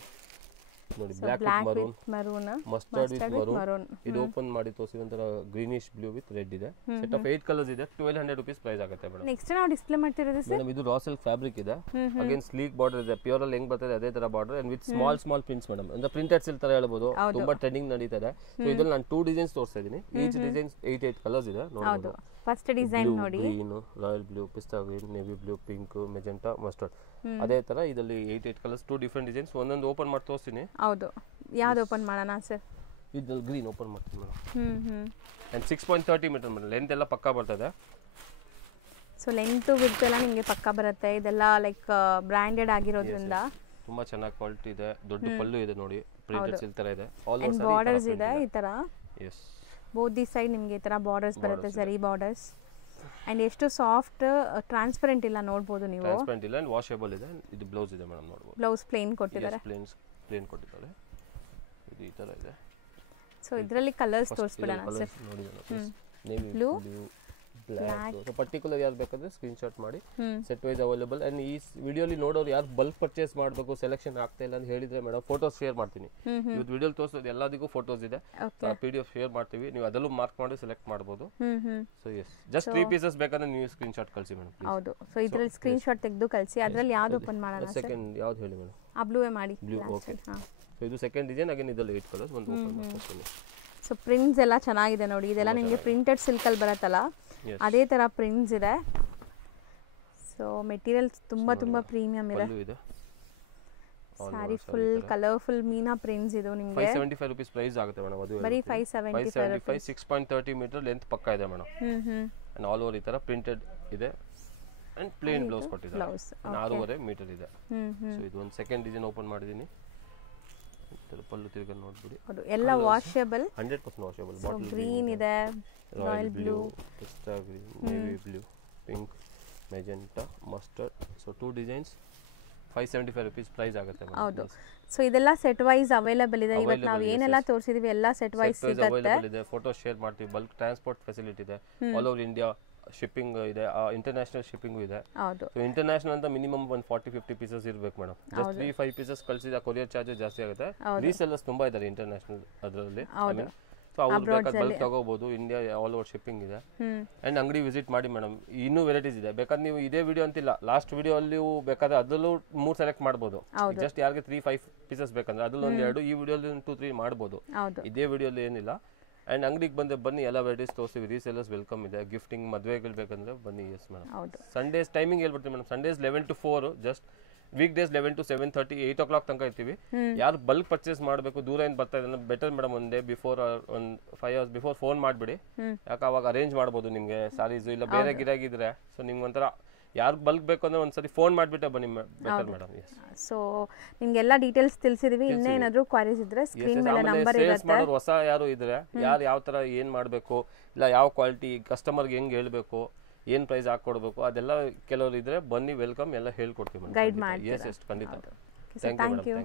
ನೋಡಿ block with maroon mustard with maroon ಇದು ಓಪನ್ ಮಾಡಿ ತೋರಿಸಿ ಒಂತರ ಗ್ರೀನಿಶ್ ಬ್ಲೂ ವಿತ್ ರೆಡ್ ಇದೆ ಸೆಟ್ ಆಫ್ 8 ಕಲರ್ಸ್ ಇದೆ 1200 ರೂಪೀಸ್ ಪ್ರೈಸ್ ಆಗುತ್ತೆ ಮೇಡಮ್ ನೆಕ್ಸ್ಟ್ ನಾವು ಡಿಸ್ಪ್ಲೇ ಮಾಡ್ತಿರೋದು ಸರ್ ಮೇಡಮ್ ಇದು ರಾ ಸಿಲ್ಕ್ ಫ್ಯಾಬ್ರಿಕ್ ಇದೆ ಅಗೇನ್ ಸ್ಲೀಕ್ ಬಾರ್ಡರ್ ಇದೆ ಪ್ಯೂರ್ ಅಲ್ಲಿ ಹೆಂಗ್ ಬರ್ತದೆ ಅದೇ ತರ border and with small prints madam ಅಂದ್ರೆ ಪ್ರಿಂಟೆಡ್ ಸಿಲ್ಕ್ ತರ ಹೇಳ್ಬೋದು ತುಂಬಾ ಟ್ರೆಂಡಿಂಗ್ ನಡೀತಾ ಇದೆ ಸೊ ಇದ್ರಲ್ಲಿ ನಾನು 2 ಡಿಸೈನ್ಸ್ ತೋರಿಸ್ತಾ ಇದೀನಿ ಈಚ್ ಡಿಸೈನ್ಸ್ 8 ಕಲರ್ಸ್ ಇದೆ ನೋಡಬಹುದು ಫಸ್ಟ್ ಡಿಸೈನ್ ನೋಡಿ green royal blue pista green navy blue pink magenta mustard ಅದೇ ತರ ಇದರಲ್ಲಿ 8 ಕಲರ್ಸ್ 2 ಡಿಫರೆಂಟ್ ಡಿಸೈನ್ಸ್ ಒಂದೊಂದು ಓಪನ್ ಮಾಡಿ ತೋರಿಸ್ತೀನಿ ಹೌದು ಯಾವುದು ಓಪನ್ ಮಾಡೋಣ ಸರ್ ಇದ್ರಲ್ಲಿ ಗ್ರೀನ್ ಓಪನ್ ಮಾಡ್ತೀನಿ madam and 6.30 metre madam length ಎಲ್ಲ ಪಕ್ಕಾ ಬರ್ತದೆ ಸೊ ಲೆಂತ್ ವಿಡ್ತ್ ಎಲ್ಲ ನಿಮಗೆ ಪಕ್ಕಾ ಬರುತ್ತೆ ಇದೆಲ್ಲ ಲೈಕ್ ಬ್ರಾಂಡೆಡ್ ಆಗಿರೋದ್ರಿಂದ ತುಂಬಾ ಚೆನ್ನಾಗಿ ಕ್ವಾಲಿಟಿ ಇದೆ ದೊಡ್ಡ ಪಲ್ಲು ಇದೆ ನೋಡಿ ಪ್ರಿಂಟೆಡ್ ಸಿಲ್ಕ್ ತರ ಇದೆ ಆಲ್ ಓವರ್ ಬಾರ್ಡರ್ಸ್ ಇದೆ ಈ ತರ ಎಸ್ ಬೋತ್ ದಿ ಸೈಡ್ ನಿಮಗೆ ಈ ತರ ಬಾರ್ಡರ್ಸ್ ಬರುತ್ತೆ ಜರಿ ಬಾರ್ಡರ್ಸ್ ಆ್ಯಂಡ್ ಎಷ್ಟು ಸಾಫ್ಟ್ ಟ್ರಾನ್ಸ್ಪರೆಂಟ್ ಇಲ್ಲ ನೋಡ್ಬೋದು ನೀವು. ಟ್ರಾನ್ಸ್ಪರೆಂಟ್ ಇಲ್ಲ ಆ್ಯಂಡ್ ವಾಷೇಬಲ್ ಇದೆ. ಇದು ಬ್ಲೌಸ್ ಇದೆ ಮೇಡಮ್ ನೋಡ್ಬೋದು. ಬ್ಲೌಸ್ ಪ್ಲೇನ್ ಕೊಟ್ಟಿದ್ದಾರೆ. ಪ್ಲೇನ್ ಕೊಟ್ಟಿದ್ದಾರೆ. ಇದು ಈ ಥರ ಇದೆ. ಸೊ ಇದರಲ್ಲಿ ಕಲರ್ಸ್ ತೋರಿಸ್ಬಿಡೋಣ ಸರ್. ನೋಡಿ navy blue black. So particular ಯಾರು ಬೇಕಾದ್ರೆ ಸ್ಕ್ರೀನ್ಶಾಟ್ ಮಾಡಿ. Set wise available. ಆ್ಯಂಡ್ ಈ ವಿಡಿಯೋಲಿ ನೋಡೋರು ಯಾರು ಬಲ್ಕ್ ಪರ್ಚೇಸ್ ಮಾಡಬೇಕು ಸೆಲೆಕ್ಷನ್ ಆಗ್ತಾ ಇಲ್ಲ ಅಂತ ಹೇಳಿದ್ರೆ ಮೇಡಮ್ ಫೋಟೋಸ್ ಶೇರ್ ಮಾಡ್ತೀನಿ. ಇವತ್ತು ವಿಡಿಯೋಲಿ ತೋರಿಸೋದು ಎಲ್ಲದಕ್ಕೂ ಫೋಟೋಸ್ ಇದೆ. PDF ಶೇರ್ ಮಾಡ್ತೀವಿ, ನೀವು ಅದಲ್ಲೂ ಮಾರ್ಕ್ ಮಾಡಿ ಸೆಲೆಕ್ಟ್ ಮಾಡ್ಬೋದು. ಸೊ ಎಸ್ ಜಸ್ಟ್ 3 ಪೀಸಸ್ ಬೇಕಾದ್ರೆ ನೀವು ಸ್ಕ್ರೀನ್ಶಾಟ್ ಕಳಿಸಿ ಮೇಡಮ್. ಹೌದು. ಸೊ ಇದರಲ್ಲಿ ಸ್ಕ್ರೀನ್ಶಾಟ್ ತೆಗೆದು ಕಳಿಸಿ. ಅದರಲ್ಲಿ ಯಾವ್ದು ಓಪನ್ ಮಾಡೋಣ ಸರ್? ಸೆಕೆಂಡ್ ಯಾವ್ದು ಹೇಳಿ ಮೇಡಮ್? ಆ ಬ್ಲೂವೇ ಮಾಡಿ. ಬ್ಲೂ. ಓಕೆ. ಸೊ ಇದು ಸೆಕೆಂಡ್ ಡಿಸೈನ್. ಅಗೇನ್ ಇದರಲ್ಲಿ 8 ಕಲರ್ಸ್. ಒಂದು ಓಪನ್ ಮಾಡ್ತೀನಿ. ಸೊ ಪ್ರಿಂಟ್ಸ್ ಎಲ್ಲ ಚೆನ್ನಾಗಿದೆ ನೋಡಿ. ಇದೆಲ್ಲ ನಿಮಗೆ ಪ್ರಿಂಟೆಡ್ ಸಿಲ್ಕಲ್ಲಿ ಬರುತ್ತಲ್ಲ ಅದೇ ಥರ ಪ್ರಿಂಟ್ಸ್ ಇದೆ. ಸೊ ಮೆಟೀರಿಯಲ್ ತುಂಬ ಪ್ರೀಮಿಯಂ ಇದೆ. ಸ್ಯಾರಿ ಫುಲ್ ಕಲರ್ಫುಲ್ ಮೀನಾ ಪ್ರಿಂಟ್ಸ್. ಇದು ನಿಮಗೆ 575 ರೂಪೀಸ್ ಪ್ರೈಸ್ ಆಗುತ್ತೆ ಮೇಡಮ್. ಅದು ಬರೀ 575 6.30 ಮೀಟರ್ ಲೆಂತ್ ಪಕ್ಕ ಇದೆ ಮೇಡಮ್. ಅಂಡ್ ಆಲ್ ಓವರ್ ಈ ತರ ಪ್ರಿಂಟೆಡ್ ಇದೆ ಅಂಡ್ ಪ್ಲೇನ್ ಬ್ಲೌಸ್ ಕೊಟ್ಟಿದ್ದಾರೆ. 6.5 ಮೀಟರ್ ಇದೆ. ಸೊ ಇದು ಒಂದು ಸೆಕೆಂಡ್ ಡಿಸೈನ್ ಓಪನ್ ಮಾಡಿದೀನಿ. ಪಲ್ಲು ತಿರುಗಿ ನೋಡ್ಬಿಡಿ. ಎಲ್ಲ ವಾಷೇಬಲ್, 100% ವಾಷೇಬಲ್. ಬಾಟಲ್ ಗ್ರೀನ್ ಇದೆ, royal blue, pista green, navy blue, pink, magenta, mustard. So 2 designs 575 rupees price ಆಗುತ್ತೆ. ಹೌದು. ಸೊ ಇದೆಲ್ಲ ಸೆಟ್ ವೈಸ್ ಅವೈಲೇಬಲ್ ಇದೆ. ಇವತ್ತು ನಾವು ಏನೆಲ್ಲ ತೋರಿಸಿದೀವಿ ಎಲ್ಲ ಸೆಟ್ ವೈಸ್ ಸಿಗುತ್ತೆ. ಫೋಟೋ ಶೇರ್ ಮಾಡ್ತೀವಿ. ಬಲ್ಕ್ ಟ್ರಾನ್ಸ್ಪೋರ್ಟ್ ಫೆಸಿಲಿಟಿ ಇದೆ. ಆಲ್ ಓವರ್ ಇಂಡಿಯಾ ಶಿಪ್ಪಿಂಗ್ ಇದೆ. ಇಂಟರ್ನ್ಯಾಷನಲ್ ಶಿಪ್ಪಿಂಗ್ ಇದೆ. ಹೌದು. ಸೊ ಇಂಟರ್ನ್ಯಾಷನಲ್ ಅಂತ ಮಿನಿಮಮ್ ಒಂದು 40-50 ಪೀಸಸ್ ಇರಬೇಕು ಮೇಡಮ್. ಜಸ್ಟ್ 3-5 ಪೀಸಸ್ ಕಳಿಸಿದ ಕೊರಿಯರ್ ಚಾರ್ಜ್ ಜಾಸ್ತಿ ಆಗುತ್ತೆ. ರೀಸೆಲ್ಲರ್ಸ್ ತುಂಬಾ ಇದ್ದಾರೆ ಇಂಟರ್ನ್ಯಾಷನಲ್ ಅದರಲ್ಲಿ. ಸೊ ಅವ್ರು ಬೇಕಾದ್ರೆ ಬಲ್ಕ್ ತಗೋಬಹುದು. ಇಂಡಿಯಾ ಆಲ್ ಓವರ್ ಶಿಪ್ಪಿಂಗ್ ಇದೆ. ಅಂಡ್ ಅಂಗಡಿ ವಿಸಿಟ್ ಮಾಡಿ ಮೇಡಮ್. ಇನ್ನೂ ವೆರೈಟೀಸ್ ಇದೆ. ಬೇಕಾದ್ರೆ ನೀವು ಇದೇ ವಿಡಿಯೋ ಅಂತಿಲ್ಲ, ಲಾಸ್ಟ್ ವಿಡಿಯೋ ಅಲ್ಲಿ ಬೇಕಾದ್ರೆ ಅದರಲ್ಲೂ 3 ಸೆಲೆಕ್ಟ್ ಮಾಡ್ಬೋದು. ಜಸ್ಟ್ ಯಾರಿಗೆ 3-5 ಪೀಸಸ್ ಬೇಕಂದ್ರೆ ಅದ್ರಲ್ಲಿ ಒಂದು 2, ಈ ವಿಡಿಯೋಲಿ 2-3 ಮಾಡ್ಬೋದು. ಇದೇ ವಿಡಿಯೋಲಿ ಏನಿಲ್ಲ. ಅಂಡ್ ಅಂಗಡಿಗೆ ಬಂದ್ರೆ ಬನ್ನಿ, ಎಲ್ಲ ವೆರೈಟೀಸ್ ತೋರಿಸ್ತೀವಿ. ರೀಸೇಲರ್ಸ್ ವೆಲ್ಕಮ್ ಇದೆ. ಗಿಫ್ಟಿಂಗ್ ಮದುವೆಗಳು ಬೇಕಂದ್ರೆ ಬನ್ನಿ. Yes madam. ಸಂಡೇಸ್ ಟೈಮಿಂಗ್ ಹೇಳ್ಬಿಡ್ತೀವಿ madam. Sundays 11 to 4, just week days 11 to 7:30, 8 o'clock ತನಕ ಇರ್ತೀವಿ. ಯಾರು ಬಲ್ಕ್ ಪರ್ಚೇಸ್ ಮಾಡಬೇಕು, ದೂರ ಏನು ಬರ್ತಾ ಇದೆ ಬೆಟರ್ ಮೇಡಮ್, ಒಂದು ಡೇ ಬಿಫೋರ್, ಒಂದು 5 hours ಬಿಫೋರ್ ಫೋನ್ ಮಾಡಿಬಿಡಿ. ಯಾಕೆ ಅವಾಗ ಅರೇಂಜ್ ಮಾಡ್ಬೋದು ನಿಮಗೆ ಸಾರೀಸು. ಇಲ್ಲ ಬೇರೆ ಗಿರಾಗಿದ್ರೆ ಸೊ ನಿಮ್ಗೆ ಒಂಥರ ಯಾರು ಬಲ್ಕ್ ಬೇಕು ಅಂದ್ರೆ ಒಂದ್ಸರಿ ಫೋನ್ ಮಾಡಿಬಿಟ್ಟೆ ಬನ್ನಿ ಬೆಟರ್ ಮೇಡಮ್. ಸೊ ನಿಮ್ಗೆಲ್ಲ ಡೀಟೇಲ್ಸ್ ತಿಳಿಸಿದೀವಿ. ಇನ್ನೇನಾದ್ರೂ ಕ್ವೈರೀಸ್ ಇದ್ರೆ ಸ್ಕ್ರೀನ್ ಮೇಲೆ ನಂಬರ್ ಇರುತ್ತೆ. ಹೊಸ ಯಾರು ಇದ್ರೆ ಯಾರು ಯಾವ ತರ ಏನ್ ಮಾಡಬೇಕು, ಇಲ್ಲ ಯಾವ ಕ್ವಾಲಿಟಿ ಕಸ್ಟಮರ್ಗೆ ಹೆಂಗ್ ಹೇಳ್ಬೇಕು, ಏನ್ ಪ್ರೈಸ್ ಹಾಕೊಡ್ಬೇಕು, ಅದೆಲ್ಲ ಕೆಲವರು ಇದ್ರೆ ಬನ್ನಿ, ವೆಲ್ಕಮ್, ಎಲ್ಲ ಹೇಳ್ಕೊಡ್ತೀವಿ. ಗೈಡ್ ಮಾಡಿ. ಎಸ್ ಖಂಡಿತ. Thank you.